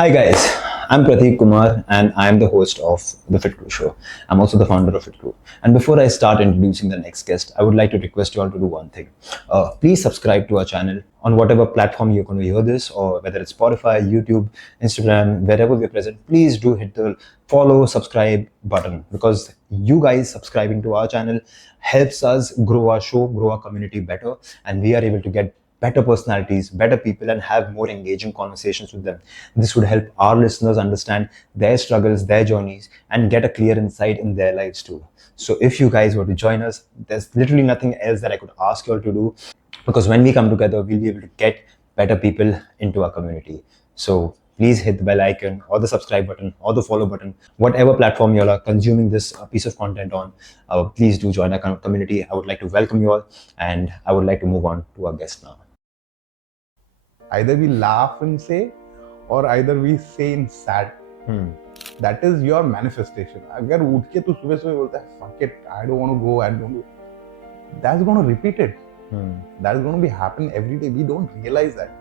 Hi guys, I'm Prateek Kumar and I'm the host of the FitCru show. I'm also the founder of FitCru. And before I start introducing the next guest, I would like to request you all to do one thing. Please subscribe to our channel on whatever platform you're going to hear this, or whether it's Spotify, YouTube, Instagram, wherever we're present. Please do hit the follow, subscribe button, because you guys subscribing to our channel helps us grow our show, grow our community better, and we are able to get better personalities, better people, and have more engaging conversations with them. This would help our listeners understand their struggles, their journeys, and get a clear insight in their lives too. So if you guys were to join us, there's literally nothing else that I could ask you all to do, because when we come together, we'll be able to get better people into our community. So please hit the bell icon or the subscribe button or the follow button, whatever platform you all are consuming this piece of content on. Please do join our community. I would like to welcome you all, and I would like to move on to our guest now. Either we laugh and say, or either we say in sad. That is your manifestation. अगर उठ के तू सुबह सुबह बोलता है fuck it, I don't want to go, I don't. That's going to repeat it. That's going to be happen every day. We don't realize that.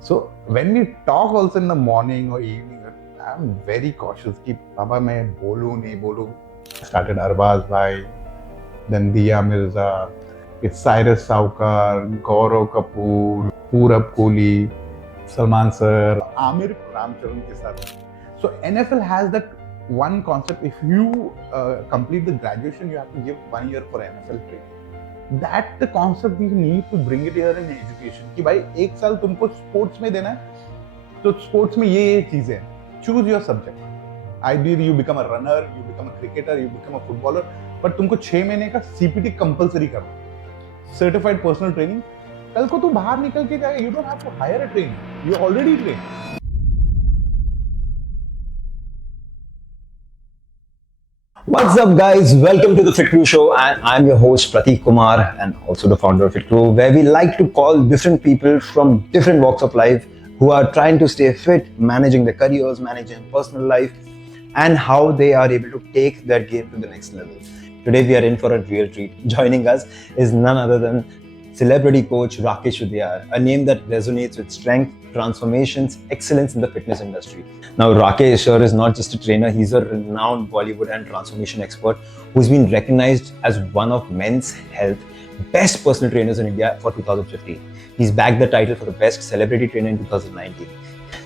So when we talk also in the morning or evening, I'm very cautious कि बाबा मैं बोलूँ नहीं बोलूँ. Started Arbaz bhai, then Diya Mirza, it's Cyrus Saukar, Gaurav Kapoor, Purab Kohli, Salman sir, Amir Ramcharan ke saath. So NFL has that one concept. If you complete the graduation, you have to give 1 year for NFL training. That the concept we need to bring it here in education. कि भाई एक साल तुमको sports में देना है, तो sports में ये चीजें हैं. Choose your subject. Either you become a runner, you become a cricketer, you become a footballer, but तुमको 6 महीने का CPT compulsory करना. Certified personal training. कल को तू बाहर निकल के जाएगा, you don't have to hire a trainer. You're already trained. What's up guys, welcome to the FitCru show, and I'm your host Prateek Kumar and also the founder of FitCru, where we like to call different people from different walks of life who are trying to stay fit, managing their careers, managing personal life, and how they are able to take their game to the next level. Today we are in for a real treat. Joining us is none other than celebrity coach Rakesh Udiyaar, a name that resonates with strength, transformations, excellence in the fitness industry. Now, Rakesh sir is not just a trainer, he's a renowned Bollywood and transformation expert who's been recognized as one of men's health best personal trainers in India for 2015. He's bagged the title for the best celebrity trainer in 2019.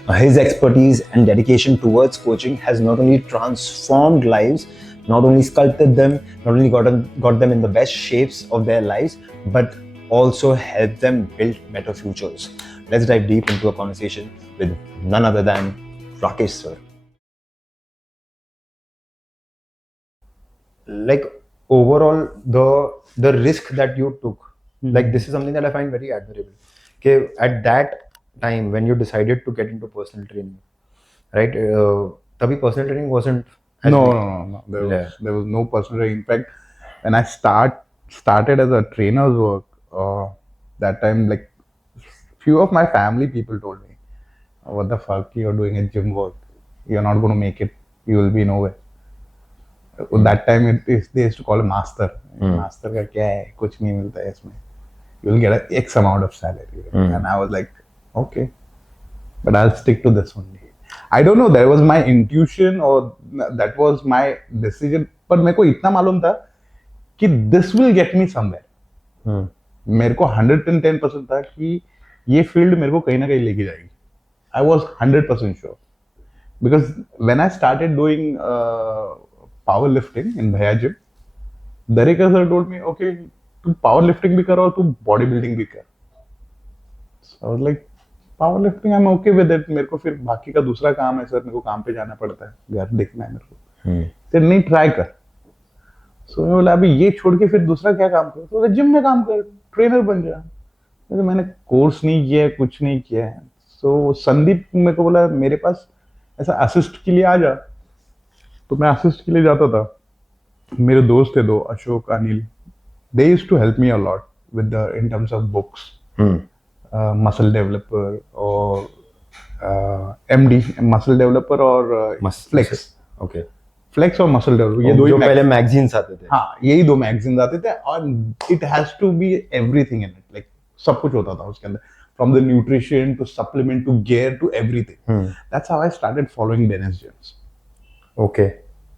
Now, his expertise and dedication towards coaching has not only transformed lives, not only sculpted them, not only got them in the best shapes of their lives, but also help them build better futures. Let's dive deep into a conversation with none other than Rakesh sir. Like overall, the risk that you took, like this is something that I find very admirable. Okay, at that time when you decided to get into personal training, right? Tabhi personal training wasn't. No. There was no personal training. In fact, when I started as a trainer's work, that time like few of my family people told me, what the fuck you're doing at gym work, you're not going to make it, you will be nowhere. That time they used to call a master. Master का क्या है, कुछ नहीं मिलता है इसमें, you will get a X amount of salary. And I was like, okay, but I'll stick to this only. I don't know, that was my intuition or that was my decision, पर मेरे को इतना मालूम था कि this will get me somewhere. मेरे को 110% था कि ये फील्ड मेरे को कहीं ना कहीं लेके जाएगी. I was 100% sure, because when I started doing powerlifting in Bhaiya Gym, Darika sir told me, okay, तू powerlifting भी कर और तू bodybuilding भी कर. So I was like, powerlifting I'm okay with it. मेरे को फिर बाकी का दूसरा काम है सर, मेरे को काम पे जाना पड़ता है, घर देखना है मेरे को. फिर नहीं ट्राई कर. So मैं बोला अभी ये छोड़ के फिर दूसरा क्या काम करूँ? तो जिम में काम कर, ट्रेनर बन जा. तो मैंने कोर्स नहीं किया है, कुछ नहीं किया है. So संदीप मेरे को बोला मेरे पास ऐसा असिस्ट के लिए आ जा. तो मैं असिस्ट के लिए जाता था. मेरे दोस्त थे दो, Ashok, Anil. They used to help me a lot with in terms of books, muscle developer or MD, muscle developer or flex. Okay. Flex और मसल डेवलप, ये दो ही पहले मैगजीन्स आते थे. हाँ, यही दो मैगजीन्स आते थे और it has to be everything in it, like सब कुछ होता था उसके अंदर. from the nutrition to supplement to gear to everything. That's how I started following Dennis Jones. Okay.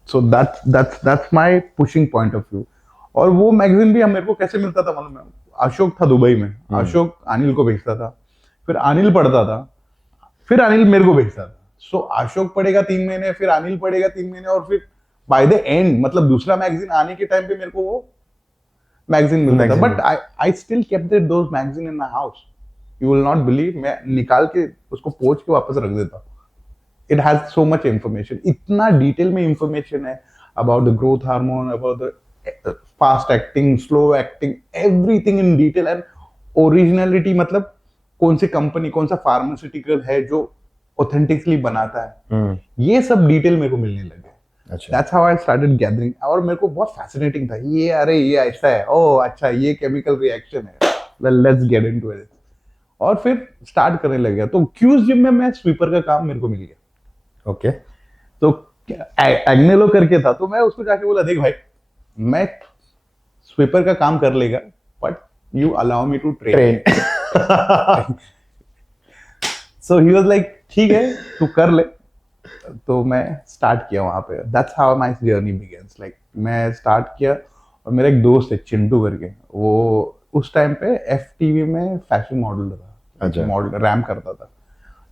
So that's my pushing point of view. और वो magazine भी हम मेरे को कैसे मिलता था मालूम है? अशोक था दुबई में, अशोक अनिल को भेजता था, फिर अनिल पढ़ता था, फिर अनिल मेरे को भेजता था. सो अशोक पढ़ेगा 3 महीने, फिर अनिल पढ़ेगा 3 महीने, और फिर बाय द एंड मतलब दूसरा मैगजीन आने के टाइम पे मेरे को वो मैगजीन मिलता था. But I still kept those magazine in my house. You will not believe, मैं निकाल के उसको पोंछ के वापस रख देता. It has so much information, इतना डिटेल में इंफॉर्मेशन है about the growth hormone, about the fast acting, slow acting, everything in detail. And originality मतलब कौन सी कंपनी, कौन सा फार्मास्यूटिकल है जो ऑथेंटिकली बनाता है, ये सब डिटेल मेरे को मिलने लगे. That's how I started gathering. और मेरे को बहुत fascinating था ये. अरे ये ऐसा है, ओह अच्छा ये केमिकल रिएक्शन है, let's get into it. और फिर स्टार्ट करने लग गया. तो क्यूज जिम में मैं स्वीपर का काम मेरे को मिल गया. ओके. तो एग्नेलो करके था, तो मैं उसको जाके बोला, देख भाई मैं स्वीपर का काम कर लेगा, but you allow me to train. So he was like ठीक है तू कर ले. तो मैं स्टार्ट किया वहां पे. That's how my journey begins. Like मैं स्टार्ट किया, और मेरा एक दोस्त है चिंटू करके, वो उस टाइम पे एफटीवी में फैशन मॉडल था. अच्छा. मॉडल रैम करता था,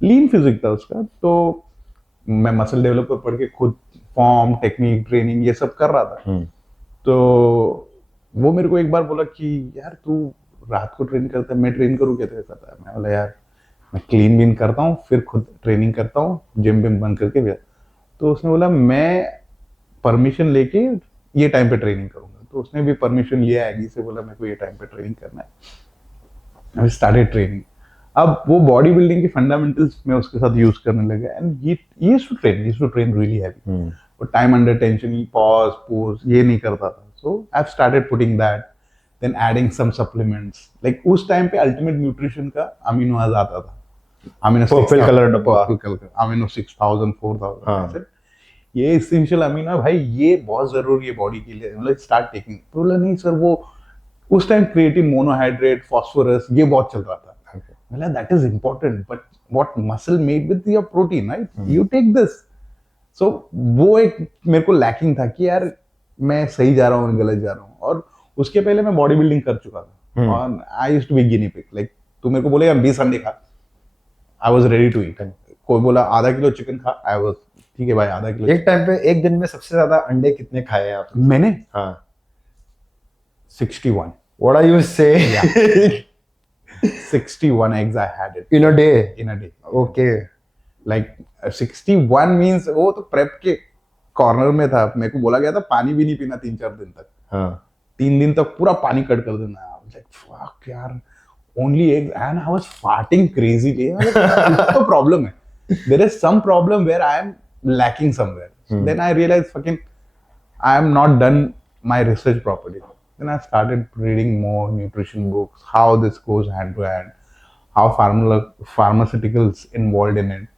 लीन फिजिक था उसका. तो मैं मसल डेवलपर पढ़ के खुद फॉर्म, टेक्निक, ट्रेनिंग ये सब कर रहा था. तो वो मेरे को एक बार बोला कि यार तू रात को ट्रेन करता है, मैं ट्रेन करूँ क्या तेरे साथ? मैं बोला यार मैं क्लीन बीन करता हूँ, फिर खुद ट्रेनिंग करता हूँ, जिम विम बंद करके भी. तो उसने बोला मैं परमिशन लेके ये टाइम पे ट्रेनिंग करूंगा. तो उसने भी परमिशन लिया एगी से, बोला मेरे को ये टाइम पे ट्रेनिंग करना है. I started training. अब वो बॉडी बिल्डिंग के फंडामेंटल्स में उसके साथ यूज करने लगे. एंड ये used to train really heavy. वो time under tension, pause pose ये नहीं करता था. So I started putting that, then adding some supplements. Like उस टाइम पे अल्टीमेट न्यूट्रिशन का अमीनो आज आता था. Amino purple colour amino 6000 4000. ये एसेंशियल अमीनो भाई, ये बहुत जरूरी है बॉडी के लिए, मतलब स्टार्ट टेकिंग. बोला नहीं सर, वो उस टाइम क्रिएटिन, मोनोहाइड्रेट, फास्फोरस ये बहुत चल रहा था. बोला that is important, but what muscle made with your protein, right? You take this. So वो एक मेरे को लैकिंग था कि यार मैं सही जा रहा हूँ गलत जा रहा हूँ. और उसके पहले मैं बॉडी बिल्डिंग कर चुका था. और I used to be guinea pig. Like तू मेरे को बोलेगा 20 अंडे खा, I was ready to eat. कोई बोला आधा किलो चिकन खा, आई वाज ठीक है भाई आधा किलो. एक टाइम पे एक दिन में सबसे ज्यादा अंडे कितने खाए आप? मैंने? हाँ, 61. What are you saying? Yeah. 61 eggs I had it In a day? In a day. Okay. Like 61 means वो तो प्रेप के कॉर्नर में था. मेरे को बोला गया था पानी भी नहीं पीना 3-4 दिन तक. हाँ. 3 दिन तक पूरा पानी कट कर देना. I was like fuck यार, only eggs, and I was farting crazily. तो problem है. There is some problem where I am lacking somewhere. Then I realized fucking I am not done my research properly. Then I started reading more nutrition books, how this goes hand to hand, how pharmaceuticals involved in it,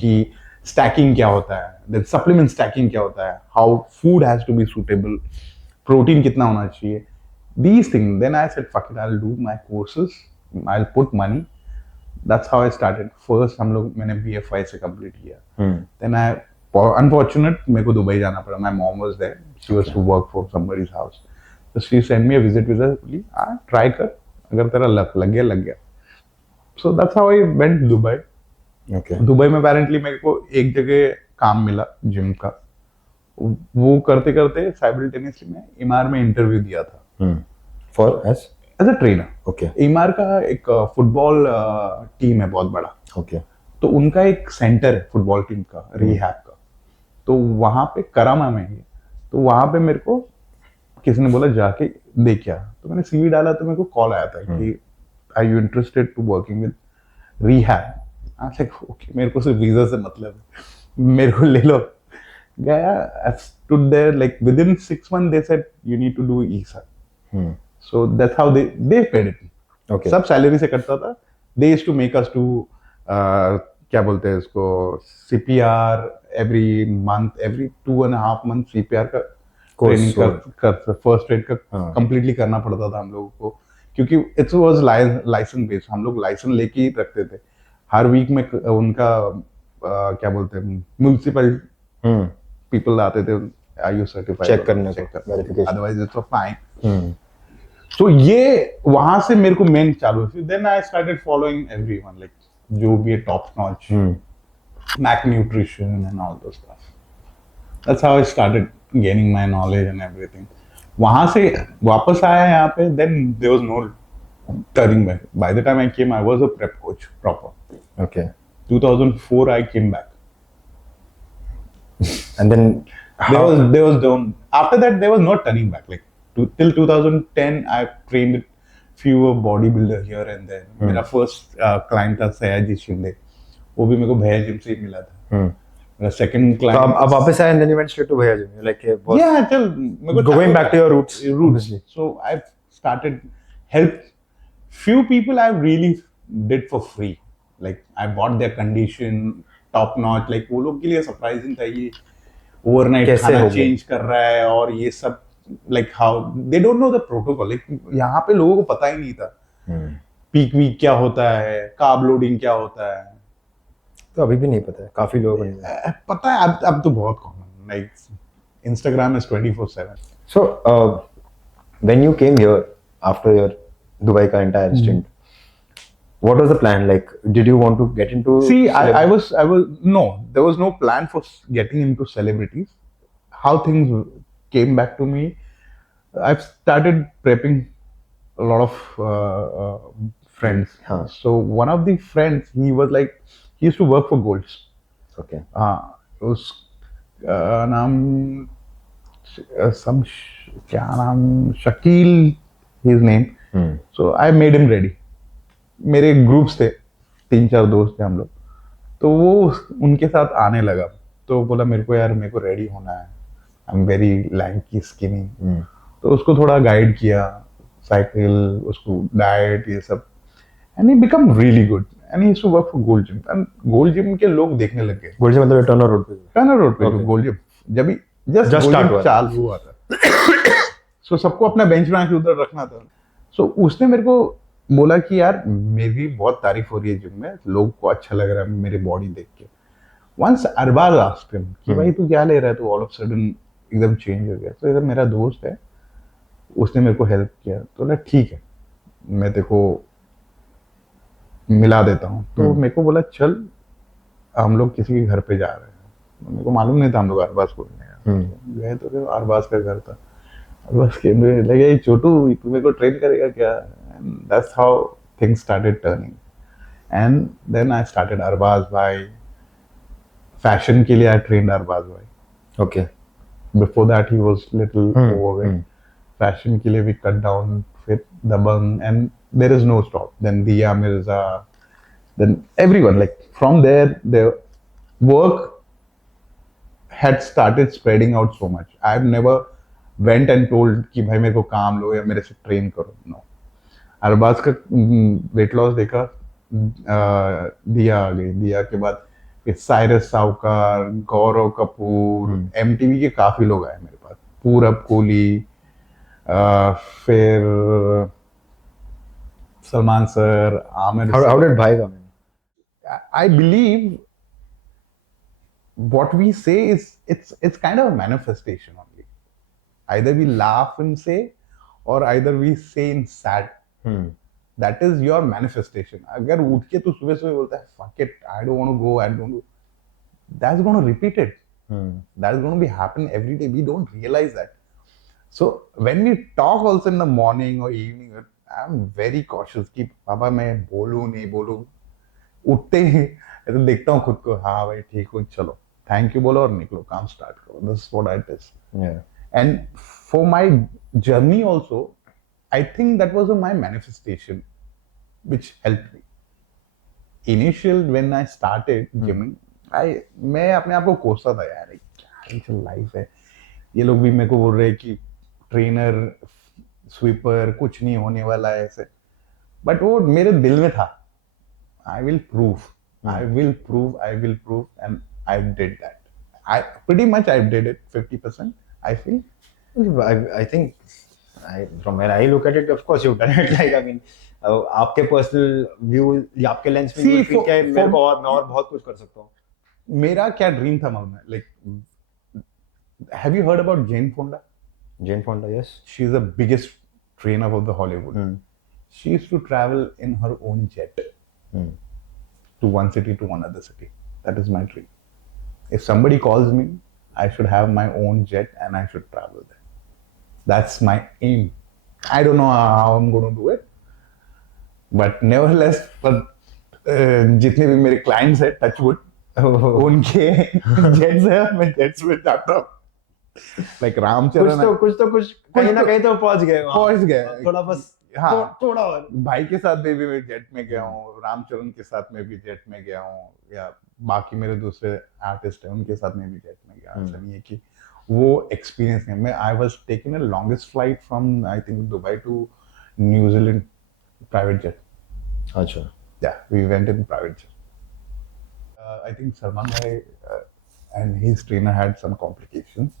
कि stacking क्या होता है, then supplement stacking क्या होता है, how food has to be suitable, protein कितना होना चाहिए, these things. Then I said fuck it, I'll do my courses, I'll put money. That's how I started. First मैंने BFI से complete किया. Then I unfortunate मेरे को Dubai जाना पड़ा. My mom was there. She was to work for somebody's house. So she sent me a visit visa. बोली try कर, अगर तेरा लग गया लग गया. So that's how I went to Dubai. Okay. Dubai में apparently मेरे को एक जगह काम मिला जिम का. वो करते करते साइमल्टेनियसली मैं इमार में इंटरव्यू दिया था. For as a trainer. Okay. इमार का एक फुटबॉल टीम है बहुत बड़ा. Okay. तो उनका एक सेंटर है फुटबॉल टीम का, रिहैब का. तो वहां पे करामा में है. तो वहां पे मेरे को किसी ने बोला जाके देख क्या. तो मैंने सीवी डाला, तो मेरे को कॉल आया था कि are you interested to working with rehab. I was like okay, मेरे को सिर्फ वीजा से मतलब है, मेरे को ले लो. गया, I stood there, like within 6 months they said you need to do ISSA. So that's how they paid it. Okay. सब सैलरी से करता था. They used to make us to क्या बोलते हैं इसको, CPR every month, every 2.5 months CPR का training कर फर्स्ट एड का कंप्लीटली करना पड़ता था हम लोगों को. क्योंकि इट वाज लाइसेंस बेस्ड, हम लोग लाइसेंस लेके ही रखते थे। हर वीक में उनका क्या बोलते हैं, म्युनिसिपल पीपल आते थे, आर यू सर्टिफाइड, चेक करने को, वेरिफिकेशन, अदरवाइज इट्स फाइन। तो ये वहां से मेरे को मेन चालू हुई। Then I started following everyone, like जो भी है top notch, Mac nutrition and all those stuff. That's how I started gaining my knowledge and everything. वहां से वापस आया यहाँ पे, then there was no turning back. By the time I came, I was a prep coach proper. Okay. 2004, I came back. And then there was down. After that, there was no turning back. Like till 2010, I trained few bodybuilder here and there. मेरा first client था सयाजी शिंदे, वो भी मेरे को भैया gym से ही मिला था। मेरा second client. तो अब वापस आए and then you went straight to भैया जिम, like yeah, चल मेरे को going back to your roots. So I started help. Few people I really did for free. Like I bought their condition top notch. Like वो लोग के लिए surprising था ये overnight खाना change कर रहा है और ये सब, like how they don't know the protocol. Like यहाँ पे लोगों को पता ही नहीं था peak week क्या होता है, carb loading क्या होता है। तो अभी भी नहीं पता है, काफी लोगों को नहीं पता है। अब तो बहुत common. Like Instagram is 24/7. So when you came here after your Dubai ka entire stint, what was the plan? Like, did you want to get into? See, I was no, there was no plan for getting into celebrities. How things came back to me, I've started prepping a lot of friends. So one of the friends, he was like, he used to work for Golds. Okay. It was some क्या नाम, Shakil, his name. So I made him ready. मेरे groups थे, 3-4 दोस्त थे हम लोग, तो वो उनके साथ आने लगा। तो बोला मेरे को रेडी होना है, I am very lanky skinny. तो उसको थोड़ा गाइड किया, साइकिल, उसको डाइट, ये सब, and he become really good and he used to work for gold gym. And gold gym के लोग देखने लग गए। गोल्ड जिम मतलब टर्नर रोड पे गोल्ड जिम जब भी जस्ट चालू हुआ था। सो सबको अपना बेंच बना के उधर रखना था। सो उसने मेरे को बोला कि यार मेरी बहुत तारीफ हो रही है जिम में, लोग को अच्छा लग रहा है मेरी बॉडी देख के। वंस अरबाज आस्क्ड हिम कि भाई तू क्या ले रहा है, तू ऑल ऑफ सडन एकदम चेंज हो गया। तो इधर मेरा दोस्त है, उसने मेरे को हेल्प किया। तो बोला ठीक है, मैं तेरे को मिला देता हूँ। तो मेरे को बोला चल, हम लोग किसी के घर पे जा रहे हैं। मेरे को मालूम नहीं था हम लोग अरबाज को गए। तो अरबाज का घर था। बस के लगे छोटू तू मेरे को ट्रेन करेगा क्या? And that's how things started turning. And then I started Arbaz Bhai. Fashion के लिए I trained Arbaz Bhai. Okay. Before that he was little overweight. Fashion के लिए we cut down, fit, dabang, and there is no stop. Then Diya Mirza, then everyone, like from there the work had started spreading out so much. I've never went and told कि भाई मेरे को काम लो या मेरे से train करो, no. Arbaaz का वेट लॉस देखा, दिया आ गई। दिया के बाद साइरस सावकार, गौरव कपूर, एमटीवी के काफी लोग आए मेरे पास, पूरब कोहली, फिर Salman sir, Aamir. How did Bhai come in? I believe what we say is it's kind of a manifestation only. Either we laugh and say, or either we say in sad. That is your manifestation. अगर उठ के तू सुबह सुबह बोलता है fuck it, I don't want to go, I don't do, that's going to repeat it. That's going to be happen every day. We don't realize that. So when we talk also in the morning or evening, I'm very cautious कि पापा मैं बोलूं नहीं बोलूं। उठते ही तो देखता हूँ खुद को, हाँ भाई ठीक हूँ, चलो थैंक यू बोलो और निकलो, काम स्टार्ट करो। This is what I did. And for my journey also, I think that was my manifestation which helped me. Initial when I started gymming, मैं अपने आप को कोसता था यार, क्या लाइफ है, ये लोग भी मेरे को बोल रहे हैं कि ट्रेनर स्वीपर कुछ नहीं होने वाला है ऐसे, बट वो मेरे दिल में था, I will prove, I will prove, and I did that. I pretty much I did it 50%. I feel. I think From where I look at it, of course you've done it. Like, I mean, आपके personal view या आपके lens में you See, will feel कि मेरे for को और मैं और बहुत कुछ कर सकता हूँ. मेरा क्या ड्रीम था मालूम है, like, have you heard about Jane Fonda? Jane Fonda, yes. She's the biggest trainer of the Hollywood. She used to travel in her own jet to one city to one other city. That is my dream. If somebody calls me, I should have my own jet and I should travel there. That's my aim. I don't know how I'm going to do it, but nevertheless, for जितने भी मेरे clients हैं, touch wood, उनके jets हैं, मैं jets में जाता हूँ. Like रामचरण, कुछ कहीं ना कहीं तो पहुंच गए. थोड़ा बस. हाँ, थोड़ा और. भाई के साथ भी मैं जेट में गया हूँ, रामचरण के साथ में भी जेट में गया हूँ, या बाकी मेरे दूसरे आर्टिस्ट हैं उनके साथ में भी जेट में गया. ऐसा नहीं है कि वो एक्सपीरियंस नहीं. मैं I was taking the longest flight from I think Dubai to New Zealand private jet. अच्छा. Yeah, we went in private jet. I think Salman Bhai and his trainer had some complications,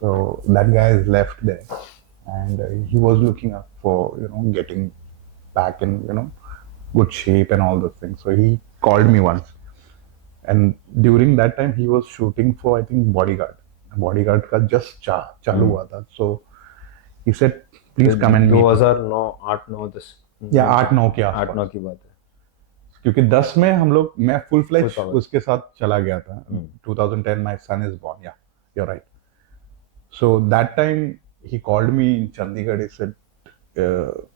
so that guy is left there, and he was looking up for getting back in good shape and all those things. So he called me once, and during that time he was shooting for I think Bodyguard. Bodyguard का just चालू हुआ था, so he said please come and meet. 2009 8-9 10. या 8-9 के आसपास. 8-9 की बात है. क्योंकि 10 में मैं फुल फ्लेज उसके साथ चला गया था. 2010 my son is born. Yeah, you're right. So that time he called me in Chandigarh. He said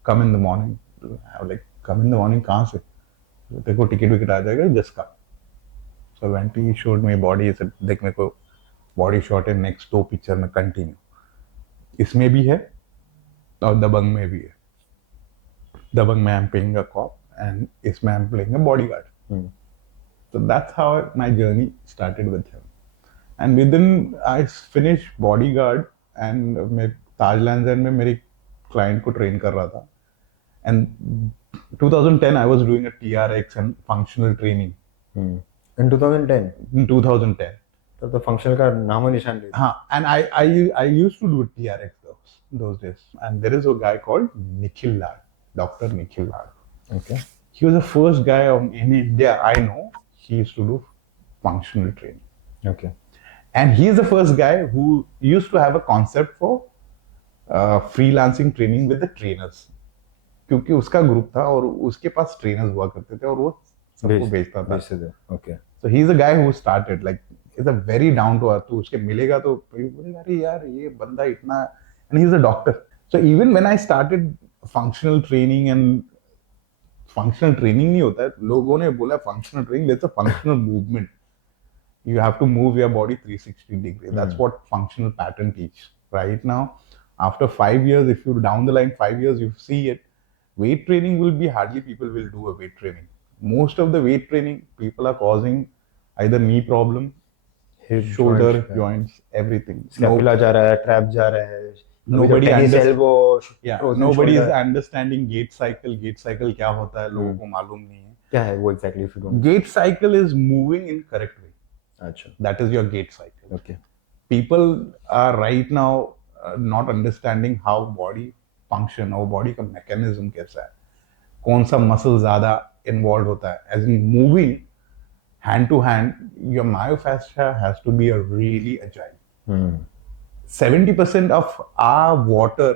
come in the morning. I was like, come in the morning कहाँ से? तेरे को टिकट विकेट आ जाएगा, just come. So I went, he showed me body. He said देख मेरे को body shot है next 2 picture में कंटिन्यू. इसमें भी है और दबंग में भी है. दबंग में I am playing a cop and इसमें I'm playing a bodyguard. So that's how my journey started with him. And within I finished bodyguard and मैं ताजलैंड में मेरे client को train कर रहा था. And 2010 I was doing a TRX and functional training. In 2010. In 2010. तो functional का नाम और निशान नहीं. हाँ, and I used to do TRX those days. And there is a guy called Nikhil Lal, Dr. Nikhil Lal. Okay. He was the first guy in India I know. He used to do functional training. Okay. And he is the first guy who used to have a concept for freelancing training with the trainers. क्योंकि उसका group था और उसके पास trainers हुआ करते थे और वो सबको भेजता था. Okay. So he is a guy who started like he's a very down to earth. तो उसके मिलेगा तो बोलेगा अरे यार ये बंदा इतना, and he is a doctor. So even when I started functional training and functional training नहीं होता है, लोगों ने बोला functional training, that's a functional movement. You have to move your body 360 degrees. That's what functional pattern teach. Right now, after 5 years, if you down the line 5 years, you see it, weight training will be hardly people will do a weight training. Most of the weight training, people are causing either knee problem, hip, shoulder, joints, everything. Scapula जा रहा है, trap जा रहा है. Nobody nobody is understanding gait cycle. Gait cycle क्या होता है लोगों को मालूम नहीं है. क्या है वो exactly if you don't. Gait cycle is moving in correct way. अच्छा. That is your gait cycle. Okay. People are right now not understanding how body function और body का mechanism कैसा है, कौन सा muscle ज़्यादा involved होता है. As in moving hand to hand, your myofascia has to be a really agile. 70% of our water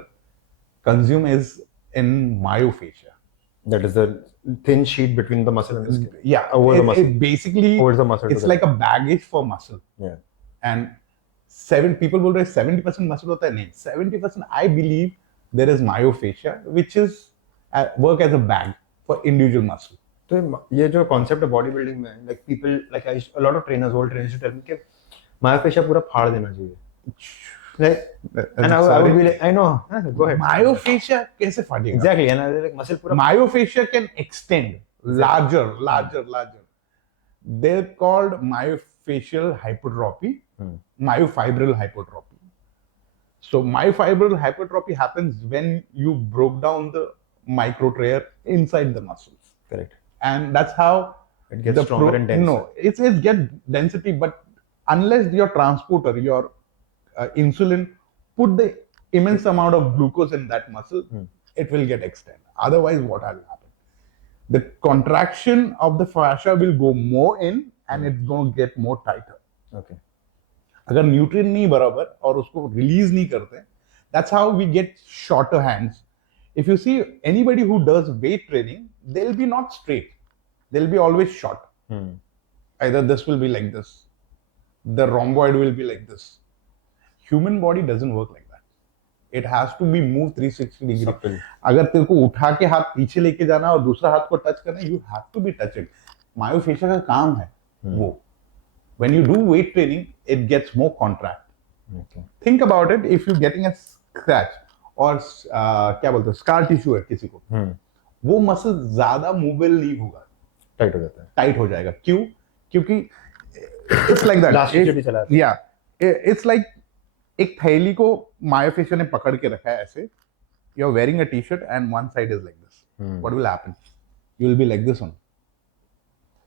consumed is in myofascia. That is the thin sheet between the muscle and the skin. Yeah, over the muscle. It basically holds the muscle. It's like a baggage for muscle. Yeah. And people बोल रहे 70% muscle होता है, नहीं. 70% I believe there is myofascia, which is work as a bag for individual muscle. तो ये जो concept है body building में, like people like a lot of trainers, old trainers tell me कि myofascia पूरा फाड़ देना चाहिए. Like, and I would be like, I know. Go ahead. Myofascia कैसे फाड़ेगा? Exactly. And I was like, muscle पूरा. Myofascia can extend larger. They're called myofascial hypertrophy, myofibril hypertrophy. So myofibril hypertrophy happens when you broke down the microtrachea inside the muscles. Correct. And that's how it gets stronger and denser. No, it's get density, but unless your transporter, your insulin put the immense amount of glucose in that muscle, it will get extended. Otherwise, what will happen? The contraction of the fascia will go more in and it's going to get more tighter. Okay. अगर nutrient नहीं बराबर और उसको release नहीं करते, that's how we get shorter hands. If you see anybody who does weight training, they'll be not straight. They'll be always short. Either this will be like this, the rhomboid will be like this. Human body doesn't work like that. It has to be moved 360 degree. अगर तेरे को उठा के हाथ पीछे लेके जाना और दूसरा हाथ को टच करना, you have to be touching. Myofascia का काम है वो. When you do weight training, it gets more contract. Okay. Think about it. If you're getting a scratch और क्या बोलते हैं scar tissue है किसी को, वो मसल ज्यादा मूवेबल नहीं होगा, टाइट हो जाता है. टाइट हो जाएगा. क्यों? क्योंकि it's like that. Yeah, it's like एक थैली को मायोफेशिया ने पकड़ के रखा है ऐसे. You are wearing a t-shirt and one side is like this. What will happen? You will be like this one.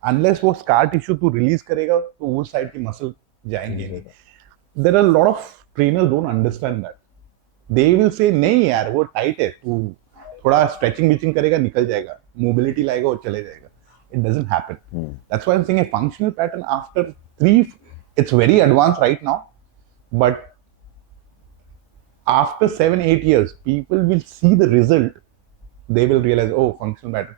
Unless वो scar tissue तू release करेगा तो वो side की muscle जाएंगे नहीं. There are a lot of trainers don't understand that. They will say नहीं यार वो tight है, तू थोड़ा stretching bitching करेगा निकल जाएगा, mobility लाएगा और चले जाएगा. It doesn't happen. That's why I'm saying a functional pattern after 3, it's very advanced right now, but after 7-8 years, people will see the result. They will realize, oh, functional pattern.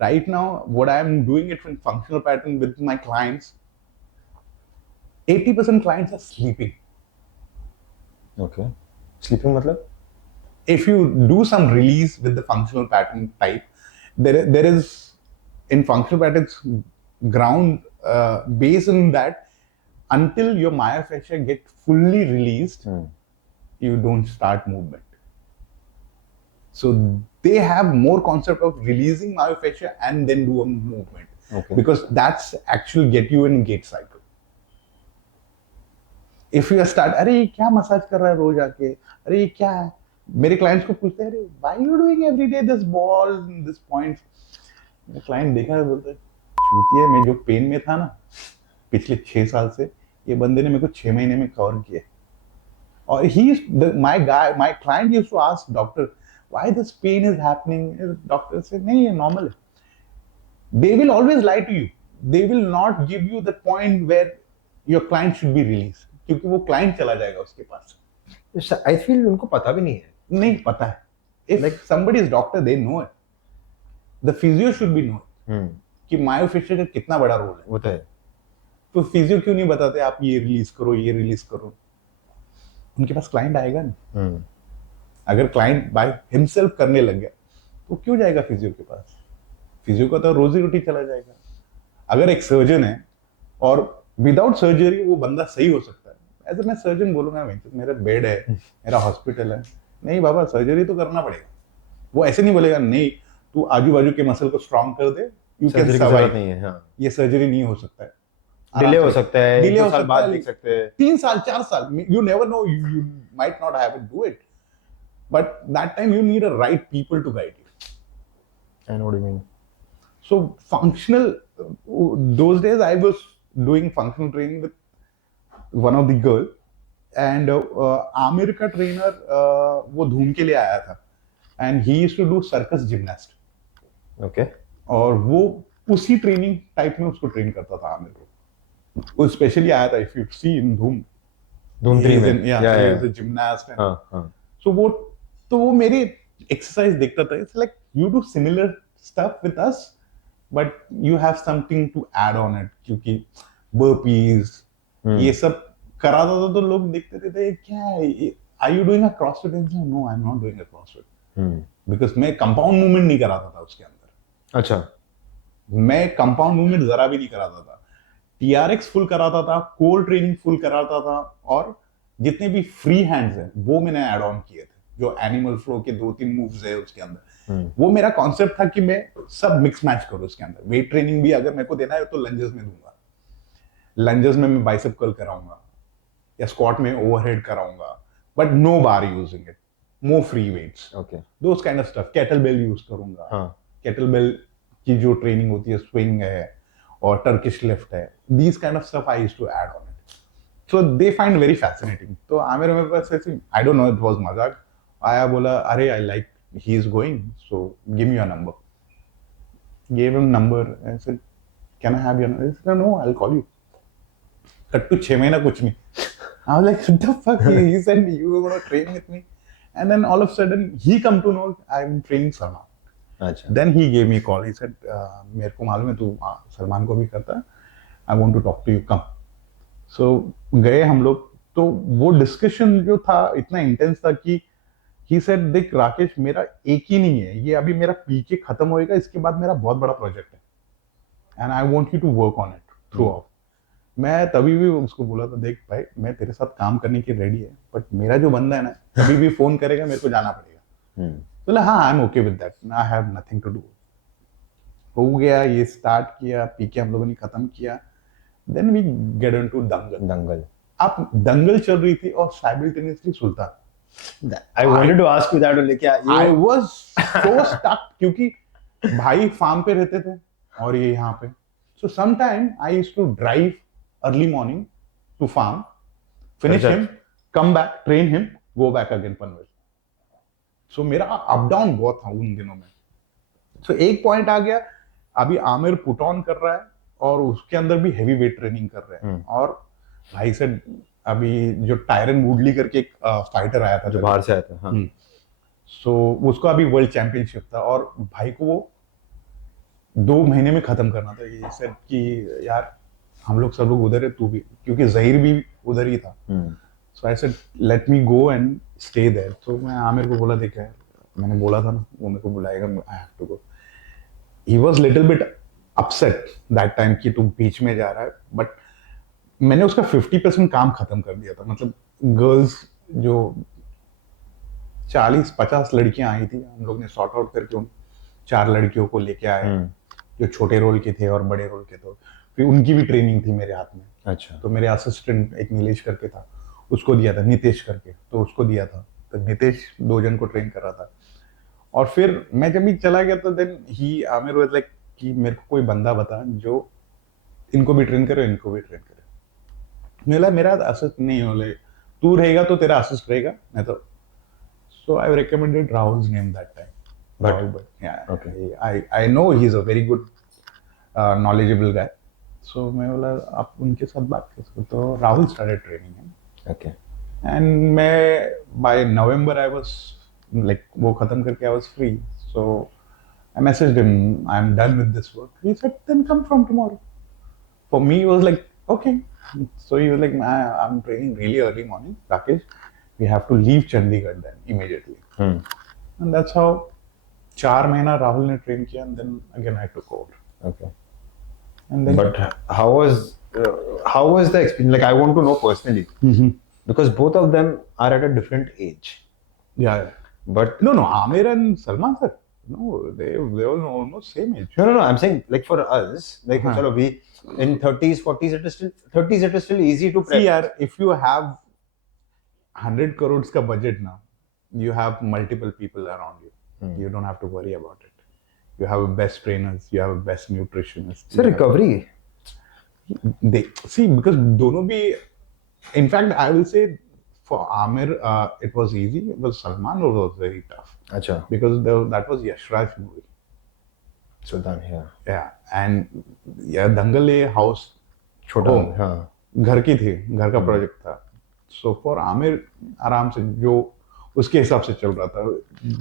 Right now, what I'm doing it in functional pattern with my clients, 80% clients are sleeping. Okay. Sleeping मतलब? If you do some release with the functional pattern type, there is in functional patterns ground based in that until your myofascia get fully released, you don't start movement. So they have more concept of releasing myofascia and then do a movement. Okay. Because that's actually get you in gait cycle. If you start, अरे ये क्या massage कर रहा है रोज आके, अरे ये क्या है, मेरे क्लाइंट्स को पूछते हैं, अरे why you doing every day this balls and this points. मेरे क्लाइंट देखा है बोलते हैं, चूतिया मैं जो पेन में था ना पिछले 6 साल से, ये बंदे ने मेरे को 6 महीने में कवर किया. और my client used to ask doctor, why this pain is happening? Doctor said, नहीं ये normal है. They will always lie to you. They will not give you the point where your client should be released. क्योंकि वो client चला जाएगा उसके पास. I feel उनको पता भी नहीं है. नहीं पता है. If like somebody is doctor, they know it. The physio should be known. कि myofascia का कितना बड़ा रोल है. होता है. तो physio क्यों नहीं बताते आप ये रिलीज करो, ये रिलीज करो. उनके पास क्लाइंट आएगा नहीं. अगर क्लाइंट बाय हिमसेल्फ करने लग गया तो क्यों जाएगा फिजियो के पास. फिजियो का तो रोजी रोटी चला जाएगा. अगर एक सर्जन है और विदाउट सर्जरी वो बंदा सही हो सकता है, ऐसे मैं सर्जन बोलूंगा मेरा बेड है, मेरा हॉस्पिटल है, नहीं बाबा सर्जरी तो करना पड़ेगा. वो ऐसे नहीं बोलेगा नहीं तू आजू बाजू के मसल को स्ट्रॉन्ग कर दे, यू कैन सर्वाइव. नहीं है. हाँ. ये सर्जरी नहीं हो सकता है, डिले हो सकता है, डिले 2 साल बाद देख सकते हैं, 3 साल 4 साल, you never know, you might not have to do it, but that time you need a right people to guide you. I know what you mean. So functional, those days I was doing functional training with one of the girl and Aamir का trainer वो धूम के लिए आया था and he used to do circus gymnast. Okay. और वो उसी ट्रेनिंग टाइप में उसको ट्रेन करता था आमिर को. वो स्पेशली आया था, if you see in धूम 3 में. Yeah, he is a gymnast. So वो मेरी exercise देखता था. It's like you do similar stuff with us, but you have something to add on it. क्योंकि burpees ये सब कराता था तो लोग देखते थे क्या है, are you doing a CrossFit? No, I'm not doing a CrossFit. Because मैं compound movement नहीं कराता था उसके अंदर. अच्छा. मैं कंपाउंड मूवमेंट जरा भी नहीं कराता था. TRX फुल कराता था, कोर ट्रेनिंग फुल कराता था, और जितने भी फ्री हैंड्स हैं वो मैंने ऐड ऑन किए थे. जो एनिमल फ्लो के 2-3 मूव्स है उसके अंदर, वो मेरा कॉन्सेप्ट था कि मैं सब मिक्स मैच करूं उसके अंदर. वेट ट्रेनिंग भी अगर मेरे को देना है तो लंजेस में दूंगा. लंजेस में मैं बाइसेप कर्ल कराऊंगा या स्क्वाट में ओवरहेड कराऊंगा, but no bar using it, more free weights. Okay. Those kind of stuff. Kettlebell use करूंगा. केटल बेल की जो ट्रेनिंग होती है, स्विंग है और टर्किश लिफ्ट है, these kind of stuff I used to add on it. So they find very fascinating. तो आमिर मेरे पास ऐसे, I don't know, it was मजाक, आया, बोला अरे I like he is going, so give me your number. Gave him number and said, can I have your number? He said, no, I'll call you. Cut to 6 महीना कुछ नहीं. I was like, what the fuck? He said you were going to train with me. And then all of a sudden, he come to know I'm training Salman. अच्छा. Then he gave me a call. He said, मेरे को मालूम है तू सलमान को भी करता है. I want to talk to you. Come. So गए हम लोग. तो वो डिस्कशन जो था इतना इंटेंस था कि ही सेड देख राकेश, मेरा एक ही नहीं है ये, अभी मेरा पीके खत्म होएगा, इसके बाद मेरा बहुत बड़ा प्रोजेक्ट है and I want you to work on it throughout. मैं तभी भी उसको बोला था, देख भाई मैं तेरे साथ काम करने की रेडी है, बट मेरा जो बंदा है ना कभी भी फोन करेगा मेरे को जाना पड़ेगा. बोला हाँ I am okay with that, I have nothing to do. हो गया, ये स्टार्ट किया, पीके हम लोगों ने खत्म किया. देन वी गेट इनटू दंगल. अब दंगल चल रही थी और simultaneously Sultan. I wanted to ask you that only. क्या I was so stuck क्योंकि भाई फार्म पे रहते थे और ये यहाँ पे. So sometime I used to drive early morning to farm, finish him, come back, train him, go back again Panvel. So मेरा अप डाउन बहुत था उन दिनों में. So एक पॉइंट आ गया, अभी आमिर पुट ऑन कर रहा है और उसके अंदर भी हेवी वेट ट्रेनिंग कर रहे हैं. और भाई से अभी जो टायरन वुडली करके एक फाइटर आया था जो बाहर से आया था. हाँ. सो उसको अभी वर्ल्ड चैंपियनशिप था और भाई को वो 2 महीने में खत्म करना था. ये सेड कि यार हम लोग सब लोग उधर है, तू भी, क्योंकि जहीर भी उधर ही था. So I said let me go and stay there. तो मैं आमिर को बोला, देख यार मैंने बोला था ना वो मेरे को बुलाएगा, I have to go. He was little bit upset that time कि तू बीच में जा रहा है, बट मैंने उसका 50% काम खत्म कर दिया था. मतलब गर्ल्स जो 40-50 लड़कियां आई थी, हम लोग ने सॉर्ट आउट करके उन 4 लड़कियों को लेके आए जो छोटे रोल के थे और बड़े रोल के थे. फिर उनकी भी ट्रेनिंग थी मेरे हाथ में. अच्छा. तो मेरे असिस्टेंट एक नीलेश करके था, उसको दिया था, नितेश करके, तो उसको दिया था. तो नितेश 2 जन को ट्रेन कर रहा था. और फिर मैं जब भी चला गया तो then he Aamir was like कि मेरे को कोई बंदा बता जो इनको भी ट्रेन करे, इनको भी ट्रेन करे. मेरा असिस्ट नहीं हो, तू रहेगा तो तेरा असिस्ट रहेगा, मैं तो. So I recommended Rahul's name that time. But I know he is a very good knowledgeable guy. So मैं बोला आप उनके साथ बात कर सकते. तो राहुल स्टार्टेड ट्रेनिंग है. ओके. एंड मैं by November I was like वो खत्म करके I was free. So I messaged him, I am done with this work. He said then come from tomorrow. For me was like okay. So he was like, I'm training really early morning, Rakesh. We have to leave Chandigarh then immediately. And that's how 4 महीना राहुल ने train किया and then again I took over. Okay. And then, but how was the experience? Like I want to know personally because both of them are at a different age. Yeah. But no, Amir and Salman sir. No, they were almost same age. No. I'm saying like for us, like chalo we in 30s, 40s, it is still easy to prep. See, yaar, if you have 100 crores ka budget now, you have multiple people around you. You don't have to worry about it. You have best trainers, you have best nutritionists. So recovery. They see because dono bhi. In fact, I will say for Amir, it was easy. It was Salman who was very tough. Acha. Because that was Yashraj movie. Sultan, yeah. And दंगल ये house छोटा, हाँ, घर की थी, घर का project था. So for Aamir आराम से जो उसके हिसाब से चल रहा था,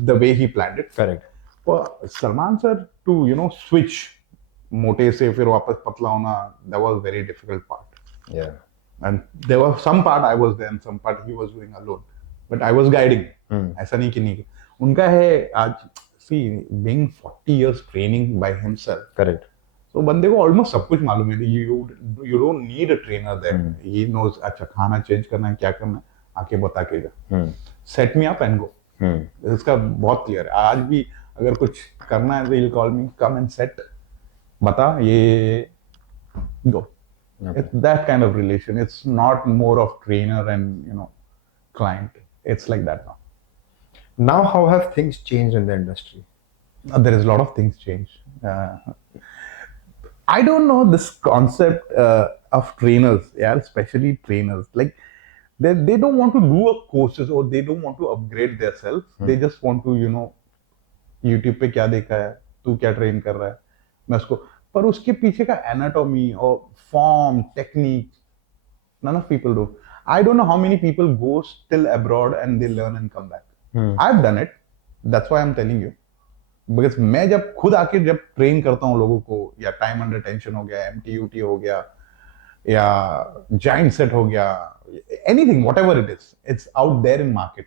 the way he planned it. Correct. For Salman sir to switch मोटे से फिर वापस पतला होना, that was very difficult part. And there was some part I was there and some part he was doing alone, but I was guiding. ऐसा नहीं कि नहीं उनका है आज. See, being 40 years training by himself. Correct. So बंदे को almost सब कुछ मालूम है. You don't need a trainer there. He knows अच्छा खाना चेंज करना है, क्या करना है, आके बता के जा. Set me up and go. इसका बहुत क्लियर है. आज भी अगर कुछ करना है तो he'll call me, come and set. बता ये go. Okay. It's that kind of relation. It's not more of trainer and client. It's like that now. Now, how have things changed in the industry? There is a lot of things changed. I don't know this concept of trainers, especially trainers. Like, they don't want to do a courses or they don't want to upgrade themselves. They just want to YouTube पे क्या देखा है, तू क्या train कर रहा है, मैं उसको, पर उसके पीछे का एनाटॉमी और form technique none of people do. I don't know how many people go still abroad and they learn and come back. I've done it. That's why I'm telling you. Because मैं जब खुद आके जब train करता हूँ लोगों को, या टाइम अंडर टेंशन हो गया, MTUT हो गया, या giant set हो गया, anything, whatever it is, it's out there in market.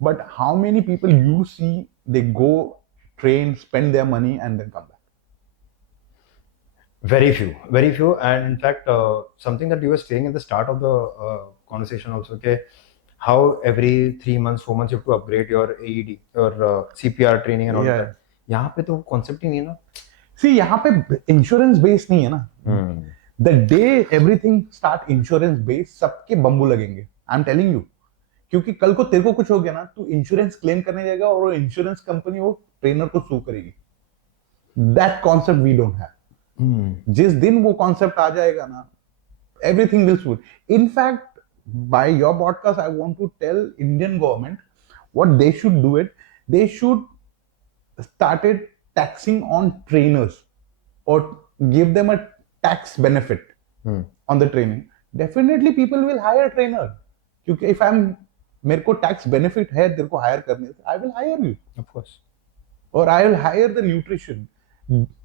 But how many people you see they go train, spend their money and then come back? Very few. And in fact, something that you were saying at the start of the conversation also, okay, how every 3 months, 4 months you have to upgrade your AED, your CPR training and all that. यहाँ पे तो concept ही नहीं है ना. See, यहाँ पे insurance based नहीं है ना. The day everything start insurance based, सबके बम्बू लगेंगे. I'm telling you. क्योंकि कल को तेरे को कुछ हो गया ना, तू इंश्योरेंस क्लेम करने जाएगा और वो इंश्योरेंस कंपनी वो ट्रेनर को सू करेगी. That concept we don't have. जिस दिन वो कॉन्सेप्ट आ जाएगा ना, everything will suit. In fact, by your podcast, I want to tell Indian government what they should do it. They should started taxing on trainers or give them a tax benefit on the training. Definitely people will hire trainer. क्योंकि if I'm मेरे को tax benefit है तेरे को hire करने से, I will hire you. Of course. Or I will hire the nutrition.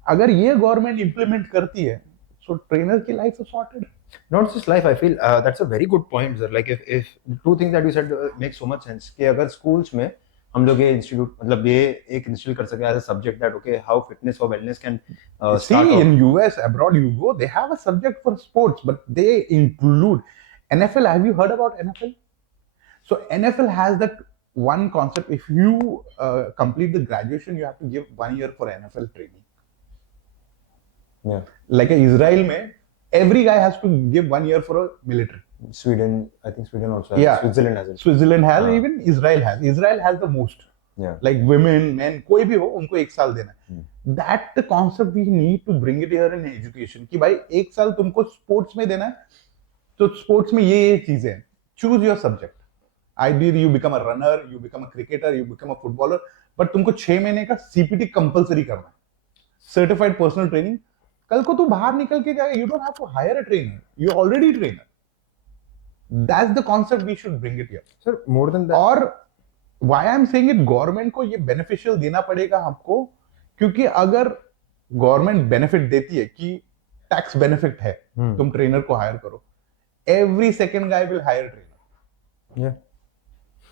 अगर ये गवर्नमेंट इंप्लीमेंट करती है, so trainer की life is sorted. Not just life, I feel that's a very good point, sir. Like if two things that you said make so much sense कि अगर schools में हम लोग ये institute मतलब ये एक instill कर सके as a subject that okay how fitness or wellness can start see in US abroad you go they have a subject for sports but they include NFL. Have you heard about NFL? So NFL has that one concept. If you complete the graduation, you have to give 1 year for NFL training. Yeah. Like Israel में, every guy has to give 1 year for a military. Sweden, I think Sweden also has. Yeah. Switzerland has it. Switzerland has, even Israel has. Israel has the most. Yeah. Like women, men, कोई भी हो, उनको 1 साल देना है. That the concept we need to bring it here in education. कि भाई 1 साल तुमको sports में देना है, तो sports में ये चीजें हैं. Choose your subject. Either you become a runner, you become a cricketer, you become a footballer, but तुमको 6 महीने का CPT compulsory करना है. Certified personal training. कल को तू बाहर निकल के जाएगा, you don't have to hire a trainer. You're already a trainer. That's the concept we should bring it here. Sir, more than that. और why I'm saying it, government को ये बेनिफिशियल देना पड़ेगा हमको, क्योंकि अगर गवर्नमेंट बेनिफिट देती है कि टैक्स बेनिफिट है, तुम ट्रेनर को हायर करो, every second guy will hire trainer. Yeah.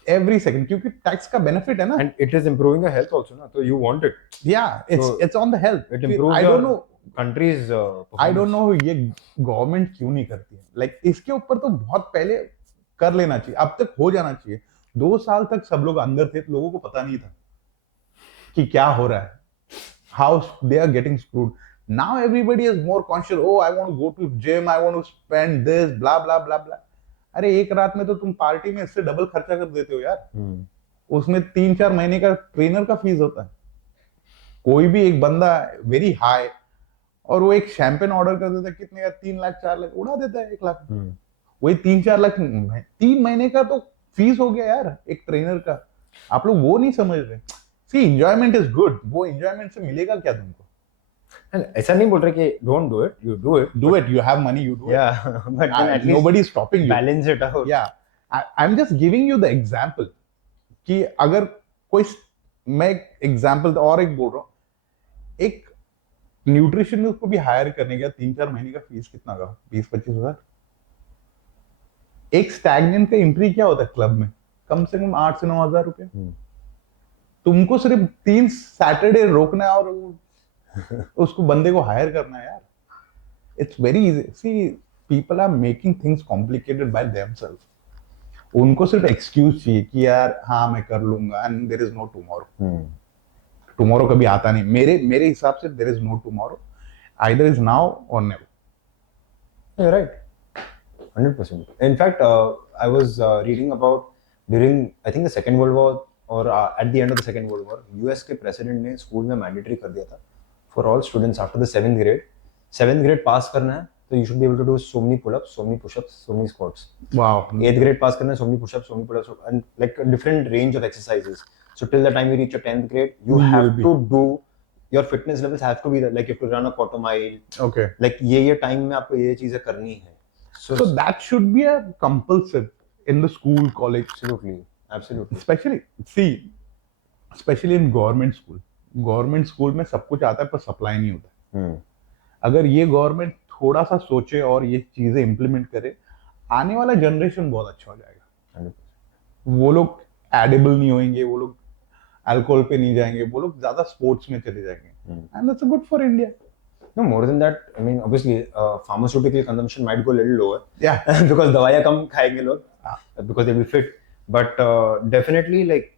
Every second, क्योंकि टैक्स का बेनिफिट है ना. And it is improving your health also, ना? So you want it. Yeah, it's on the health. It improves I don't know. Countries. I don't know ये government क्यों नहीं करती है. Like इसके ऊपर तो बहुत पहले कर लेना चाहिए, अब तक हो जाना चाहिए. 2 साल तक सब लोग अंदर थे, लोगों को पता नहीं था कि क्या हो रहा है. How they are getting screwed. Now everybody is more conscious. Oh, I want to go to gym. I want to spend this. Blah blah blah blah. अरे एक रात में तो तुम पार्टी में इससे डबल खर्चा कर देते हो यार. उसमें 3-4 महीने का ट्रेनर का फीस होता है. कोई भी एक बंदा वेरी हाई और वो एक शैंपेन ऑर्डर कर देता है, कितने का, 3 लाख 4 लाख उड़ा देता है, 1 लाख. वही 3-4 लाख 3 महीने का तो फीस हो गया यार एक ट्रेनर का. आप लोग वो नहीं समझ रहे. सी एंजॉयमेंट इज गुड, वो एंजॉयमेंट से मिलेगा क्या तुमको. ऐसा नहीं बोल रहे कि don't do it, you do it. Do it, you have money, you do it. Yeah, but then at least nobody is stopping you. Balance it out. Yeah, I'm just giving you the example कि अगर कोई, मैं example और एक बोल रहा हूँ, एक न्यूट्रिशनिस्ट को भी हायर करने गया, 3-4 महीने का फीस कितना का, 20-25 हजार. एक स्टैग्नेंट का एंट्री क्या होता है क्लब में, कम से कम 8 से 9 हजार रुपए. तुमको सिर्फ 3 सैटरडे रोकना है और उसको बंदे को हायर करना है यार. It's very easy. See people are making things complicated by themselves. उनको सिर्फ एक्सक्यूज चाहिए कि यार हाँ मैं कर लूंगा, and there is no tomorrow. Tomorrow कभी आता नहीं. मेरे हिसाब से there is no tomorrow. Either is now और never. You're right. 100%. In fact, I was reading about during I think the Second World War or at the end of the Second World War, US के president ने school में mandatory कर दिया था for all students after the 7th grade. 7th grade पास करना है तो you should be able to do so many pull-ups, so many push-ups, so many squats. Wow. 8th grade pass करना, so many push-ups, so many pull-ups, and like a different range of exercises. So till the time you reach your 10th grade, you have to do, your fitness levels have to be there. Like you have to run a quarter mile. Okay. Like ये time में आपको ये चीजें करनी है. So that should be a compulsive in the school, college. Absolutely. Especially in government school. Government school में सब कुछ आता है पर सप्लाई नहीं होता. अगर ये गवर्नमेंट थोड़ा सा सोचे और ये चीजें इंप्लीमेंट करे, आने वाला जनरेशन बहुत अच्छा हो जाएगा. वो लोग एडिबल नहीं होंगे, वो लोग अल्कोहल पे नहीं जाएंगे, वो लोग ज्यादा स्पोर्ट्स में चले जाएंगे. And that's good for India. No, more than that, I mean, obviously, pharmaceutical consumption might go a little lower. Yeah. Because दवाइयाँ कम खाएंगे लोग, because they'll be fit. But definitely, like,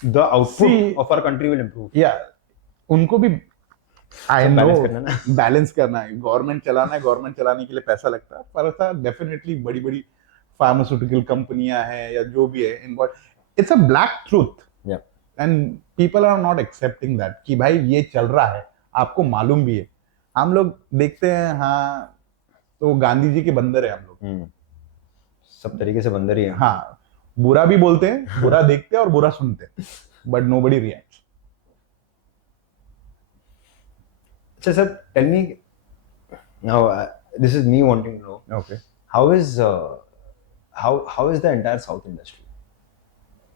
the output of our country will improve. Yeah. उनको भी I know balance करना है. Government चलाना है, government चलाने के लिए पैसा लगता है, पर ऐसा डेफिनेटली बड़ी बड़ी फार्मास्यूटिकल कंपनियां हैं या जो भी है involve. It's a black truth. And people are not accepting that कि भाई ये चल रहा है, आपको मालूम भी है. हम लोग देखते हैं, हाँ तो गांधी जी के बंदर है हम लोग. सब तरीके से बंदर ही है. हाँ, बुरा भी बोलते हैं, बुरा देखते हैं और बुरा सुनते हैं, but nobody reacts. So, sir, tell me now. This is me wanting to know. Okay. How is the entire South industry?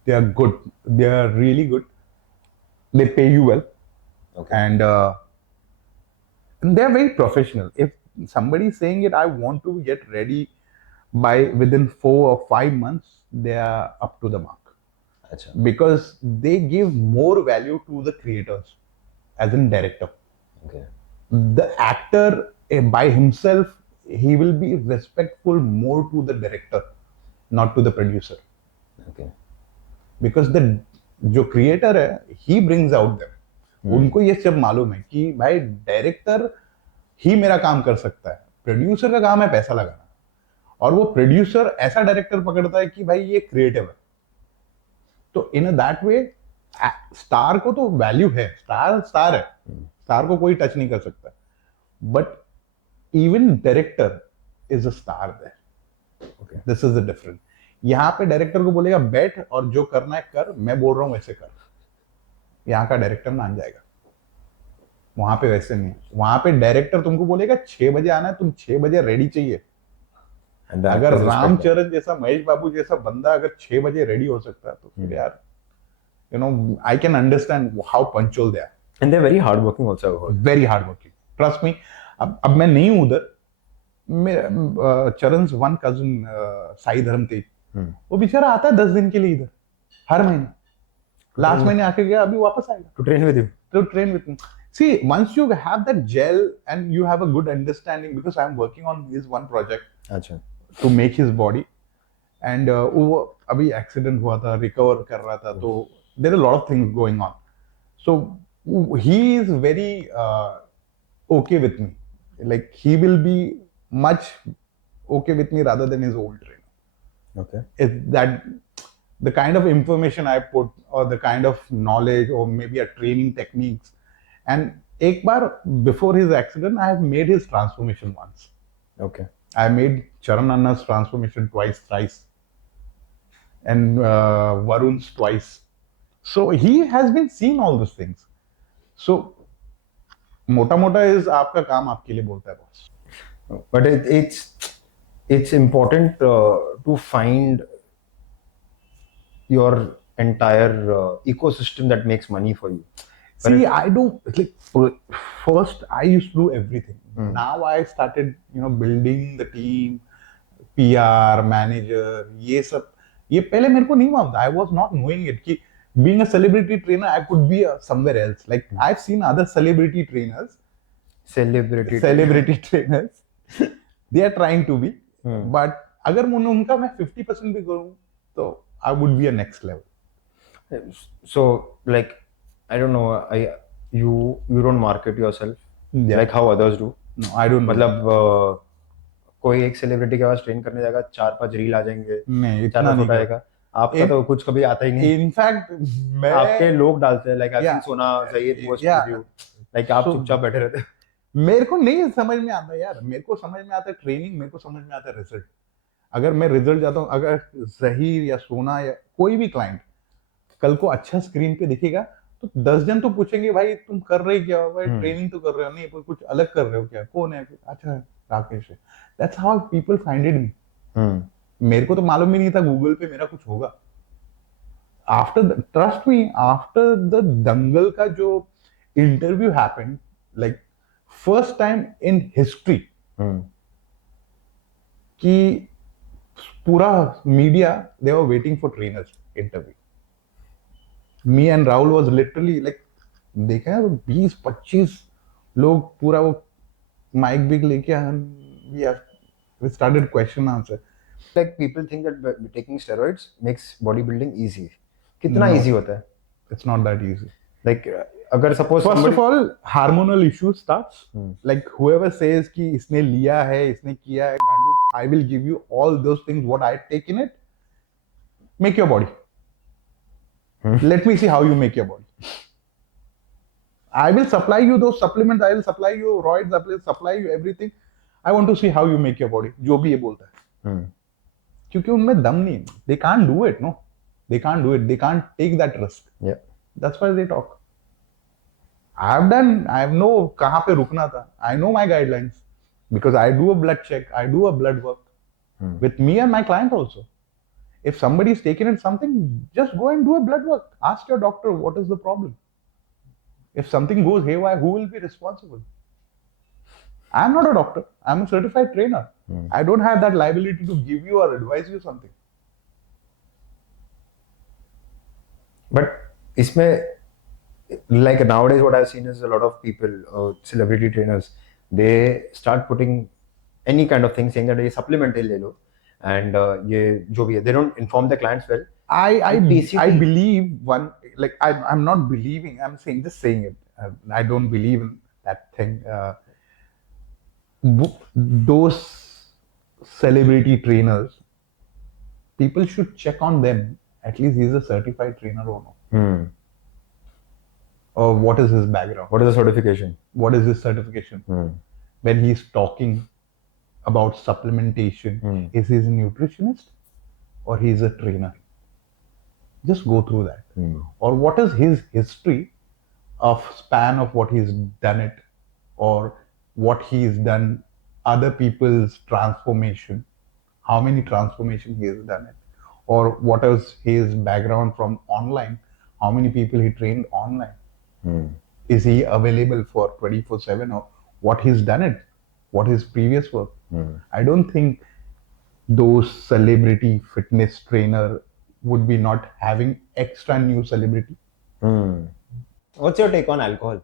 They are good. They are really good. They pay you well. Okay. And they are very professional. If somebody is saying it, I want to get ready by within 4 or 5 months, they are up to the mark. Achha. Because they give more value to the creators as in director. Okay. The actor by himself, he will be respectful more to the director, not to the producer. Okay. Because the जो creator है, he brings out them. उनको ये सब मालूम है कि भाई director ही मेरा काम कर सकता है, प्रोड्यूसर का काम है पैसा लगाना. और वो प्रोड्यूसर ऐसा डायरेक्टर पकड़ता है कि भाई ये क्रिएटिव है. तो इन दैट वे स्टार को तो वैल्यू है. स्टार है. स्टार को कोई टच नहीं कर सकता. But even director is a star there. This is the difference. यहाँ पे डायरेक्टर को बोलेगा बैठ और जो करना है कर, मैं बोल रहा हूँ वैसे कर. यहाँ का डायरेक्टर मान जाएगा. वहां पे वैसे नहीं. वहां पे डायरेक्टर तुमको बोलेगा 6 बजे आना है, तुम 6 बजे रेडी चाहिए. अगर रामचरण जैसा, महेश बाबू जैसा बंदा अगर 6 बजे रेडी हो सकता है तो फिर यार, you know, I can understand how punctual they are. And they're very hard working also. Very hard working. Trust me. अब मैं नहीं हूं उधर. चरण's one cousin साई धर्म तेज, वो बेचारा आता है 10 दिन के लिए इधर हर महीने. लास्ट महीने आके गया, अभी वापस आएगा. To train with you. To train with me. See, once you have that gel and you have a good understanding, because I am working on his one project. अच्छा. To make his body. And वो अभी accident हुआ था, recover कर रहा था, तो there are a lot of things going on. So he is very okay with me. Like he will be much okay with me rather than his old trainer. Okay. It's that the kind of information I put or the kind of knowledge or maybe a training techniques. And एक बार before his accident, I have made his transformation once. Okay. I made Charan Anna's transformation twice, thrice, and Varun's twice. So he has been seeing all those things. So मोटा मोटा is आपका काम आपके लिए बोलता है boss. But it's important to find your entire ecosystem that makes money for you. See, I don't like. First, I used to do everything. Now I started, building the team, PR, manager. ये सब, ये पहले मेरे को नहीं मालूम था. I was not knowing it कि being a celebrity trainer, I could be somewhere else. Like I've seen other celebrity trainers. Celebrity trainers. They are trying to be. But अगर उनका मैं 50% भी करूँ, तो I would be a next level. So like, I don't know. You don't market yourself like how others do. No, I don't. मतलब कोई एक celebrity के पास ट्रेन करने जाएगा, 4-5 रील आ जाएंगे, नहीं, इतना नहीं आएगा. आपका तो कुछ कभी आता ही नहीं. इनफैक्ट आपके लोग डालते हैं, लाइक आई थिंक सोना सही पोस्ट वीडियो, लाइक आप चुपचाप बैठे रहते हैं. मेरे को नहीं समझ में आता यार, मेरे को समझ में आता है ट्रेनिंग, मेरे को समझ में आता है रिजल्ट। अगर मैं रिजल्ट जाता हूँ, अगर जहीर या सोना या कोई भी क्लाइंट कल को अच्छा स्क्रीन पे दिखेगा तो 10 जन तो पूछेंगे भाई तुम कर रहे क्या हो, भाई ट्रेनिंग तो कर रहे हो, नहीं कुछ अलग कर रहे हो क्या, कौन है, अच्छा राकेश है। दैट्स हाउ पीपल फाइंडेड मी। मेरे को तो मालूम भी नहीं था गूगल पे मेरा कुछ होगा। After trust me, after the Dangal का जो interview happened, like first time in history कि पूरा media they were waiting for trainers interview. Me and Rahul was literally like, देखा है 20-25 लोग पूरा वो माइक बिक लेके we started question answer. Like people think that taking steroids makes bodybuilding easy. कितना No. easy होता है? It's not that easy. Like अगर suppose First somebody, of all, hormonal issue starts. Like whoever says कि इसने लिया है, इसने किया है, गांडू, I will give you all those things what I take in it. Make your body. Let me see how you make your body. I will supply you those supplements. I will supply you roids. I will supply you everything. I want to see how you make your body. जो भी ये बोलता है, क्योंकि उनमें दम नहीं है. They can't do it, no. They can't do it. They can't take that risk. yeah, That's why they talk. I've done. I know कहाँ पे रुकना था. I know my guidelines because I do a blood check. I do a blood work with me and my client also. If somebody is taking in something, just go and do a blood work. Ask your doctor what is the problem. If something goes haywire, who will be responsible? I'm not a doctor. I'm a certified trainer. I don't have that liability to give you or advise you something. but इसमें like nowadays what I've seen is a lot of people, celebrity trainers, they start putting any kind of thing saying that ये supplement ले लो and ये जो भी है, they don't inform the clients well. I basically- believe one, like I'm not believing, I'm just saying it. I don't believe in that thing. Those celebrity trainers, people should check on them. At least he's a certified trainer or no. Or what is his background? What is the certification? What is his certification? When he's talking about supplementation, is he a nutritionist or he's a trainer? Just go through that. Or what is his history of span of what he's done it, or what he's done other people's transformation, how many transformation he has done it, or what is his background from online, how many people he trained online. Is he available for 24/7, or what he's done it, what his previous work. I don't think those celebrity fitness trainer would be not having extra new celebrity. What's your take on alcohol?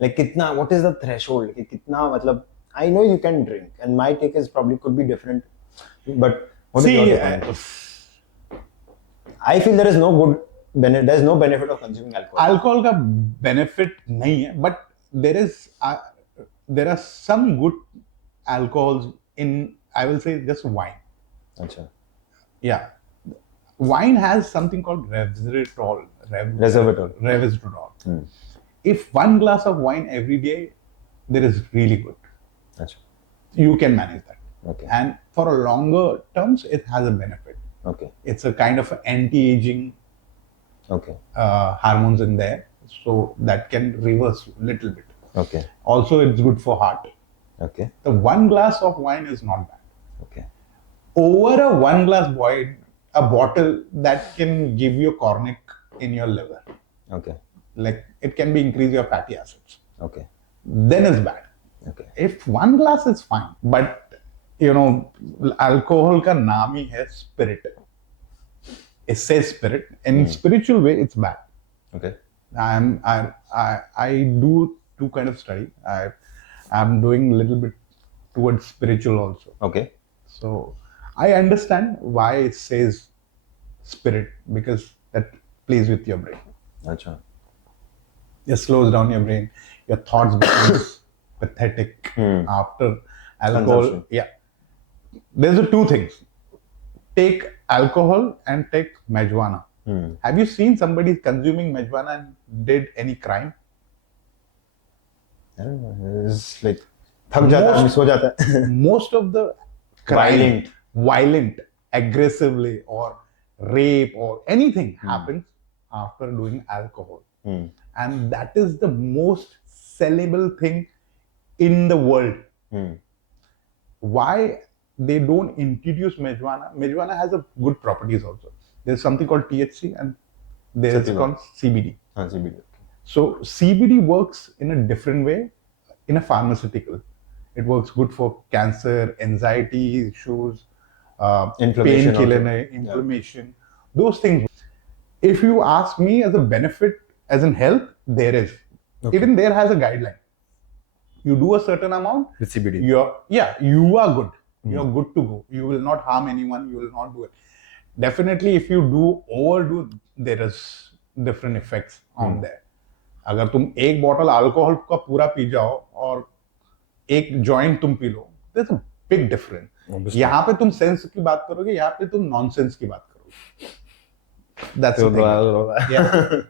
Like कितना, what is the threshold? कि कितना मतलब, I know you can drink and my take is probably could be different, but what is your take on it? I feel there is no good benefit, there is no benefit of consuming alcohol. Alcohol का benefit नहीं है, but there are some good alcohols in, I will say, just wine. अच्छा. Yeah. Wine has something called resveratrol. Resveratrol. If one glass of wine every day, there is really good. अच्छा. You can manage that. Okay. And for a longer terms, it has a benefit. Okay. It's a kind of anti-aging Okay. hormones in there, so that can reverse a little bit. Okay. Also, it's good for heart. Okay. The one glass of wine is not bad. Okay. Over a one glass wine, a bottle that can give you chronic in your liver. Okay. Like it can be increase your fatty acids. Okay. Then it's bad. Okay. If one glass is fine, but you know, alcohol ka naam hi hai spirit. It says spirit. In spiritual way, it's bad. Okay. I do two kind of study. I'm doing a little bit towards spiritual also. Okay. So I understand why it says spirit, because that plays with your brain. अच्छा. It slows down your brain. Your thoughts become pathetic after alcohol. Consumption. Yeah. There's two things. Take alcohol and take marijuana. Have you seen somebody consuming marijuana and did any crime? It's like थक जाता है, आदमी सो जाता है. Most of the violent, aggressively, or rape or anything happens after doing alcohol. And that is the most sellable thing in the world. Why they don't introduce marijuana? Marijuana has a good properties also. There's something called THC and there's called CBD. CBD. So CBD works in a different way in a pharmaceutical. It works good for cancer, anxiety issues, painkiller, inflammation, those things. If you ask me as a benefit, as in health, there is. Even there has a guideline. You do a certain amount with CBD. You are good. You're good to go. You will not harm anyone. You will not do it. Definitely, if you overdo, there is different effects on there. अगर तुम एक bottle alcohol का पूरा P जाओ और एक joint तुम P low, there's a big difference. यहाँ पे तुम सेंस की बात करोगे, यहाँ पे तुम नॉनसेंस की बात करोगे. That's the thing.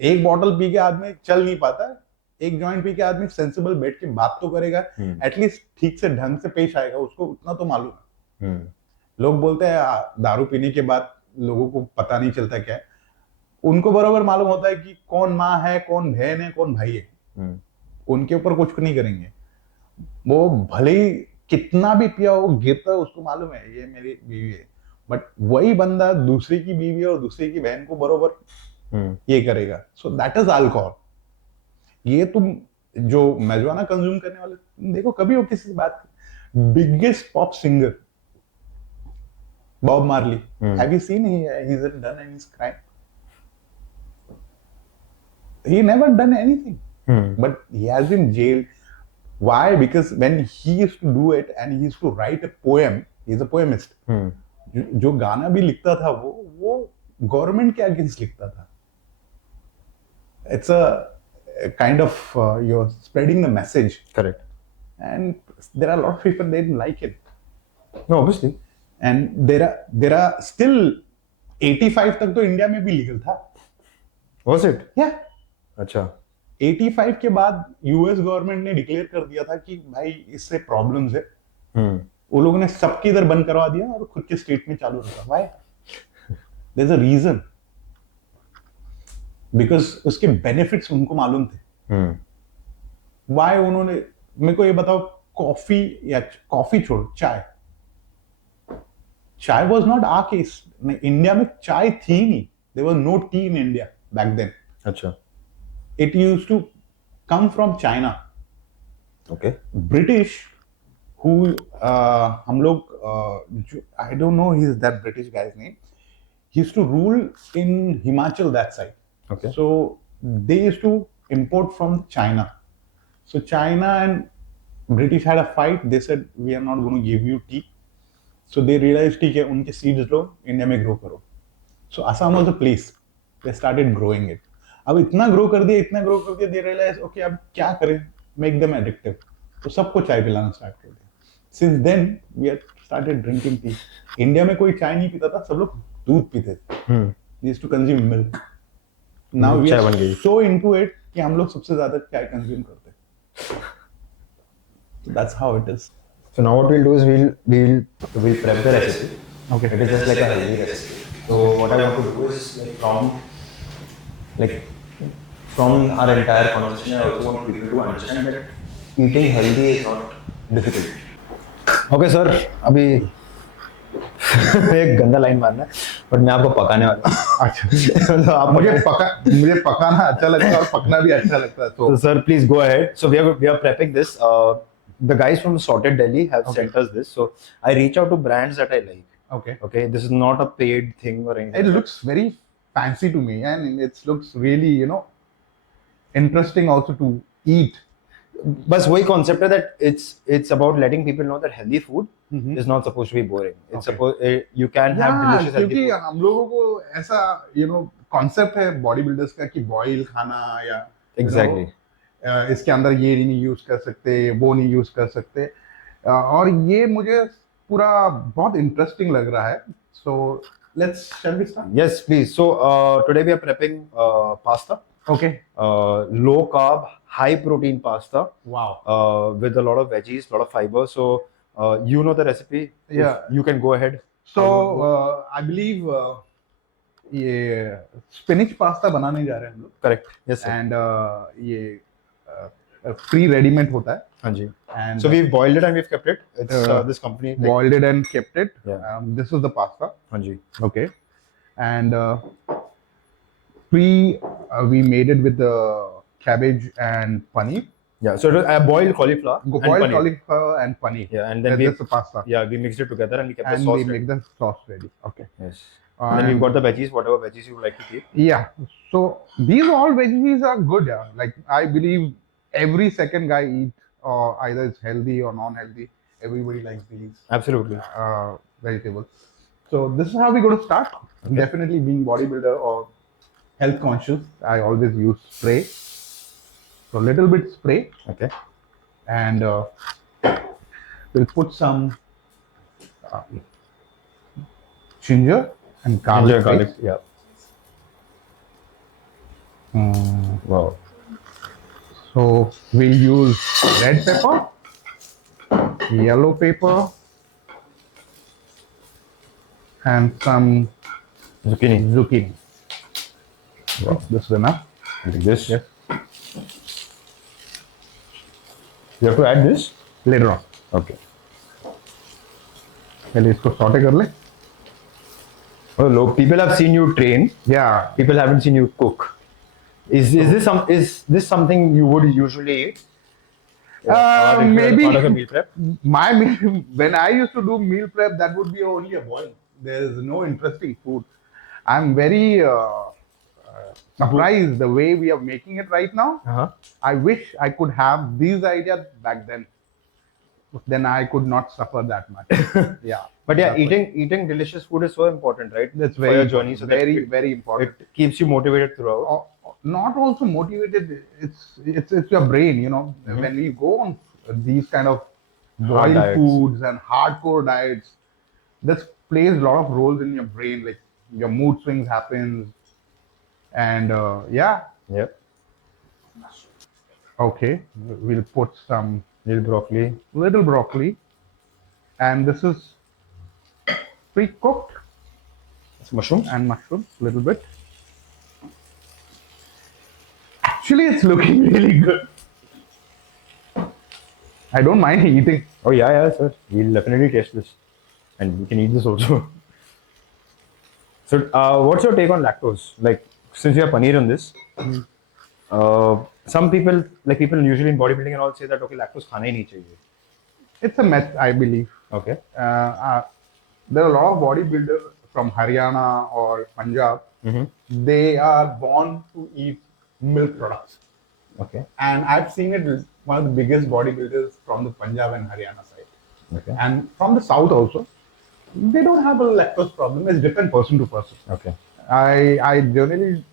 एक बॉटल पी के आदमी चल नहीं पाता, एक जॉइंट पी के आदमी सेंसिबल बैठ के बात तो करेगा, एटलीस्ट ठीक से ढंग से पेश आएगा, उसको उतना तो मालूम है. लोग बोलते हैं दारू पीने के बाद लोगों को पता नहीं चलता क्या है. उनको बराबर मालूम होता है कि कौन माँ है, कौन बहन है, कौन भाई है. उनके ऊपर कुछ नहीं करेंगे. वो भले ही कितना भी पिया हो, गिरता है, उसको मालूम है ये मेरी बीवी है. बट वही बंदा दूसरे की बीवी और दूसरे की बहन को बराबर ये करेगा. So that is alcohol. ये तुम जो marijuana कंज्यूम करने वाले, तुम देखो कभी हो किसी से बात, biggest pop singer Bob Marley. Have you seen he hasn't done any crime? He never done anything. But he has been jailed. Why? Because when he used to do it and he used to write a poem, he's a poemist. जो गाना भी लिखता था वो government के against लिखता था. It's a kind of you're spreading the message. Correct. And there are a lot of people they didn't like it. No, obviously. And there are still 85 तक तो इंडिया में भी लीगल था. Was it? Yeah. अच्छा. 85 के बाद US government ने declare कर दिया था कि भाई इससे प्रॉब्लम्स है. वो लोगों ने सबके इधर बंद करवा दिया और खुद के स्टेट में चालू रखा. Why? There's a reason. Because उसके बेनिफिट्स उनको मालूम थे. Why उन्होंने, मेरे को ये बताओ, कॉफी छोड़, चाय was not our case. India में चाय थी नहीं. There was no tea in India back then. अच्छा. It used to come from China. Okay. British, who हम लोग, I don't know that British guy's name. He used to rule in Himachal that side. Okay. So they used to import from China. So China and British had a fight. They said we are not going to give you tea. So they realized ठीक है, उनके seeds लो, India में grow करो. So Assam was the place. They started growing it. अब इतना grow कर दिया, they realized okay अब क्या करें, make them addictive. तो सबको चाय पिलाना start कर दिया. Since then we have started drinking tea. India में कोई चाय नहीं पीता था, सब लोग दूध पीते थे. We used to consume milk. Now we are so into it कि हम लोग सबसे ज़्यादा चाय consume करते हैं. So that's how it is. So now what we'll do is we'll prep the recipe. Okay. It is just like a healthy recipe. So what I want to do is from our entire conversation, I also want people to understand that eating healthy is not difficult. Okay sir, अभी एक गंदा line मारना है, but मैं आपको पकाने वाला हूँ. अच्छा. तो आप मुझे पकाना अच्छा लगता है और पकना भी अच्छा लगता है. So sir, please go ahead. So we are prepping this. The guys from Sorted Delhi have sent us this. So I reach out to brands that I like. Okay. This is not a paid thing or anything. It looks very fancy to me, and it looks really, interesting also to eat. बस वही concept है that it's about letting people know that healthy food is not supposed to be boring. It's supposed you can have delicious healthy food. क्योंकि हम लोगों को ऐसा concept है body builders का कि बॉयल खाना या exactly इसके अंदर ये नहीं यूज कर सकते, वो नहीं यूज कर सकते, और ये मुझे पूरा बहुत इंटरेस्टिंग लग रहा है. So shall we start? Yes, please. So today we are prepping pasta. Okay. Low carb, high protein pasta. Wow. With a lot of veggies, a lot of fiber. So you know the recipe. Yeah. If you can go ahead. So I believe ये spinach pasta बनाने जा रहे हैं हम लोग. Correct. Yes, sir. And ये pre ready-made होता है. हाँ जी. And So we've boiled it and we've kept it. It's this company. Boiled it and kept it. Yeah. This is the pasta. हाँ जी. Okay. And we made it with the cabbage and paneer. Yeah. So it was, boiled cauliflower. Boiled and paneer. cauliflower and paneer. Yeah, and then That's just the pasta. Yeah, we mixed it together and we kept the And sauce we ready. make the sauce ready. Okay. Yes. And then we've got the veggies, whatever veggies you would like to keep. Yeah. So these all veggies are good. Yeah. Like I believe every second guy eat, or either it's healthy or non-healthy. Everybody likes these Absolutely. vegetables. So this is how we're going to start. Okay. Definitely being bodybuilder or health conscious, I always use spray. So little bit spray. Okay. And we'll put some ginger and garlic. Garlic. Yeah. Wow. So we'll use red pepper, yellow pepper, and some Zucchini. Wow. This is enough. Like this. Yes. You have to add this Later on. Okay. पहले इसको saute कर ले. Oh, look, people have seen you train. Yeah. People haven't seen you cook. Is this something you would usually eat? Or if Maybe part of a meal prep? my meal, when I used to do meal prep, that would be only a boil. There is no interesting food. I'm very surprised the way we are making it right now. Uh-huh. I wish I could have these ideas back then. Then I could not suffer that much. Yeah. But yeah, eating delicious food is so important, right? That's For very your journey, so that very important. it keeps you motivated throughout. Not also motivated. It's your brain. You know, when we go on these kind of Hard boiled diets. foods and hardcore diets, this plays a lot of roles in your brain. Like your mood swings happens, and yeah. Yep. Okay, we'll put some Little broccoli. and this is pre-cooked It's mushrooms. and mushroom, little bit. Actually, it's looking really good. I don't mind eating. Oh yeah, sir. We'll definitely taste this, and we can eat this also. So, what's your take on lactose? Like, since you have paneer on this, some people, like people usually in bodybuilding and all, say that okay, lactose खाना ही नहीं चाहिए. It's a myth, I believe. Okay. There are a lot of bodybuilders from Haryana or Punjab. They are born to eat milk products. Okay. And I've seen it with one of the biggest bodybuilders from the Punjab and Haryana side. Okay. And from the south also. They don't have a lactose problem. It's different person to person. Okay. I generally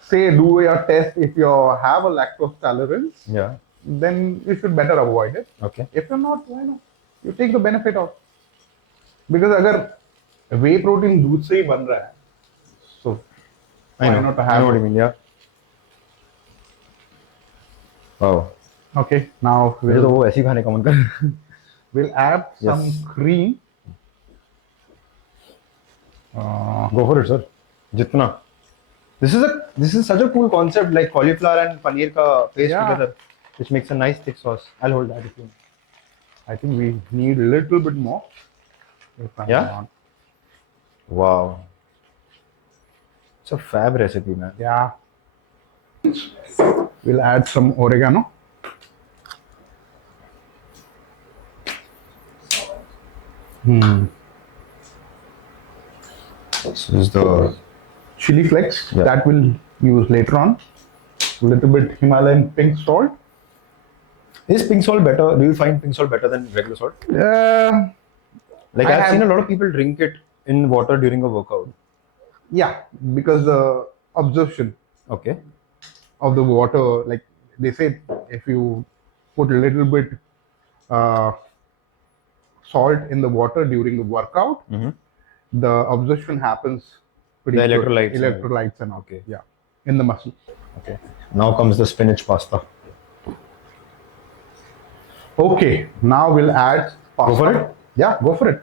say do your test if you have a lactose tolerance. Yeah. Then you should better avoid it. Okay. If you're not, why not? You take the benefit of. Because अगर whey protein दूध से ही बन रहा है, so I know. not to I have know what you mean. Yeah. Wow. Okay, now मुझे तो वो ऐसी खाने का मन कर. we'll add some Yes. cream. Go for it, sir. जितना. This is such a cool concept, like cauliflower and paneer ka paste Yeah. together, which makes a nice thick sauce. I'll hold that if you want. I think we need a little bit more. If I'm Yeah? not- Wow. It's a fab recipe, man. Yeah. We'll add some oregano. This is the Chili flakes. Yeah. That we'll use later on. A little bit Himalayan pink salt. Is pink salt better? Do you find pink salt better than regular salt? Like I've seen a lot of people drink it in water during a workout. Yeah, because the absorption Okay. of the water, like they say, if you put a little bit salt in the water during the workout, the absorption happens pretty The good. electrolytes. Electrolytes and all. Okay. Yeah, in the muscle. Okay. Now comes the spinach pasta. Okay, now we'll add pasta. Go for it? Yeah, go for it.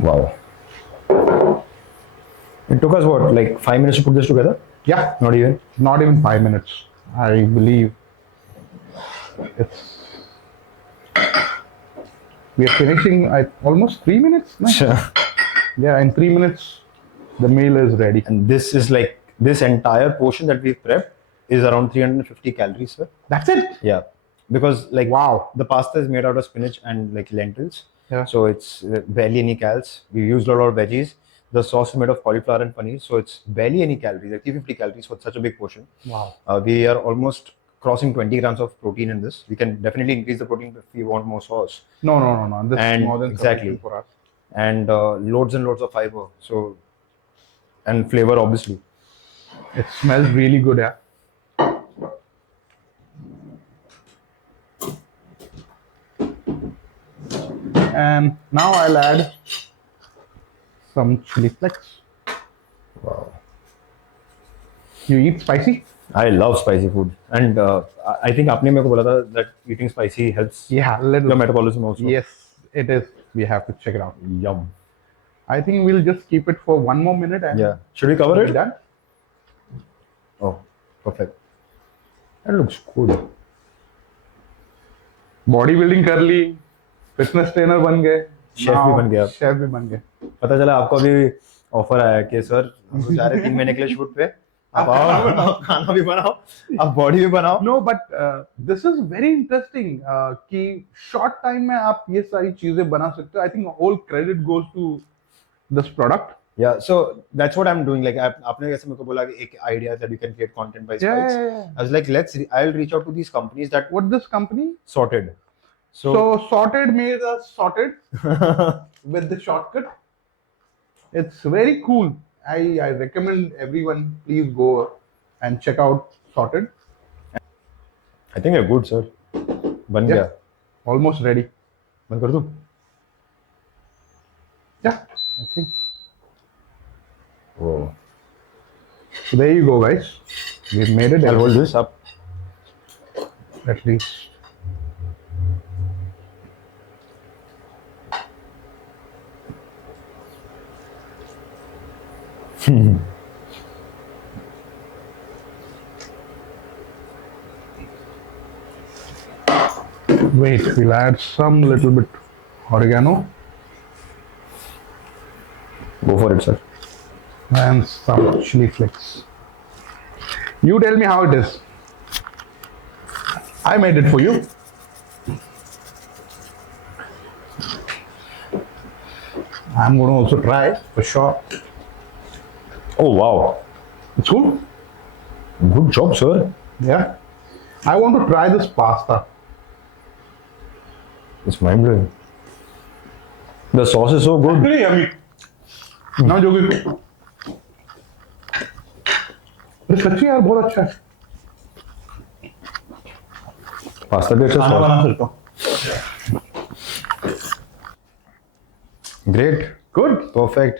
Wow. It took us what, like 5 minutes to put this together? Yeah, Not even? not even 5 minutes. I believe it's. We are finishing at almost 3 minutes. No? Yeah, in 3 minutes, the meal is ready. And this is like, this entire portion that we've prepped is around 350 calories, sir. That's it. Yeah. Because like, Wow. the pasta is made out of spinach and like lentils. Yeah. So it's barely any calories. We used a lot of veggies. The sauce is made of cauliflower and paneer. So it's barely any calories, like 350 calories for such a big portion. Wow. We are almost crossing 20 grams of protein in this. We can definitely increase the protein if we want more sauce. No. This And is more than exactly. sufficient for us. And loads and loads of fiber. So, and flavor, obviously. It smells really good, yeah. And now I'll add some chili flakes. Wow. You eat spicy? I love spicy food. And I think आपने मेरे को बोला था that eating spicy helps Yeah, a little. your metabolism also. Yes, it is. We have to check it out. Yum. I think we'll just keep it for 1 more minute. And Yeah. Should we cover we'll be it? done. Oh, perfect. That looks good. Body building कर ली, fitness trainer बन गए, chef भी बन गए आप। Chef भी बन गए। पता चला आपको अभी ऑफर आया कि सर हम तो जा रहे 3 महीने के लिए शूट पे, आप आओ, आप खाना भी बनाओ, आप बॉडी भी बनाओ। No but this is very interesting कि शॉर्ट टाइम में आप ये सारी चीजें बना सकते हो। I think whole credit goes to this product. Yeah, so that's what I'm doing. Like, आपने जैसे मेरे को बोला कि एक idea that you can create content by spice. Yeah. I was like, I'll reach out to these companies that What this company? sorted. So sorted made us sorted with the shortcut. It's very cool. I recommend everyone please go and check out sorted. I think you're good, sir. बन गया. Almost ready. बंद कर दूं? Yeah, I think. Oh. So there you go, guys. We've made it. I'll hold this up. At least. Wait, we'll add some little bit oregano Go for it, sir. and some chili flakes. You tell me how it is. I made it for you. I'm going to also try for sure. Oh wow. It's cool. Good job, sir. Yeah. I want to try this pasta. It's mind blowing. The sauce is so good. Really yummy. Now joking. अरे सच्ची यार बहुत अच्छा है. Pasta भी अच्छा खाना sauce. बना सकता हूँ. Great. Good. Perfect.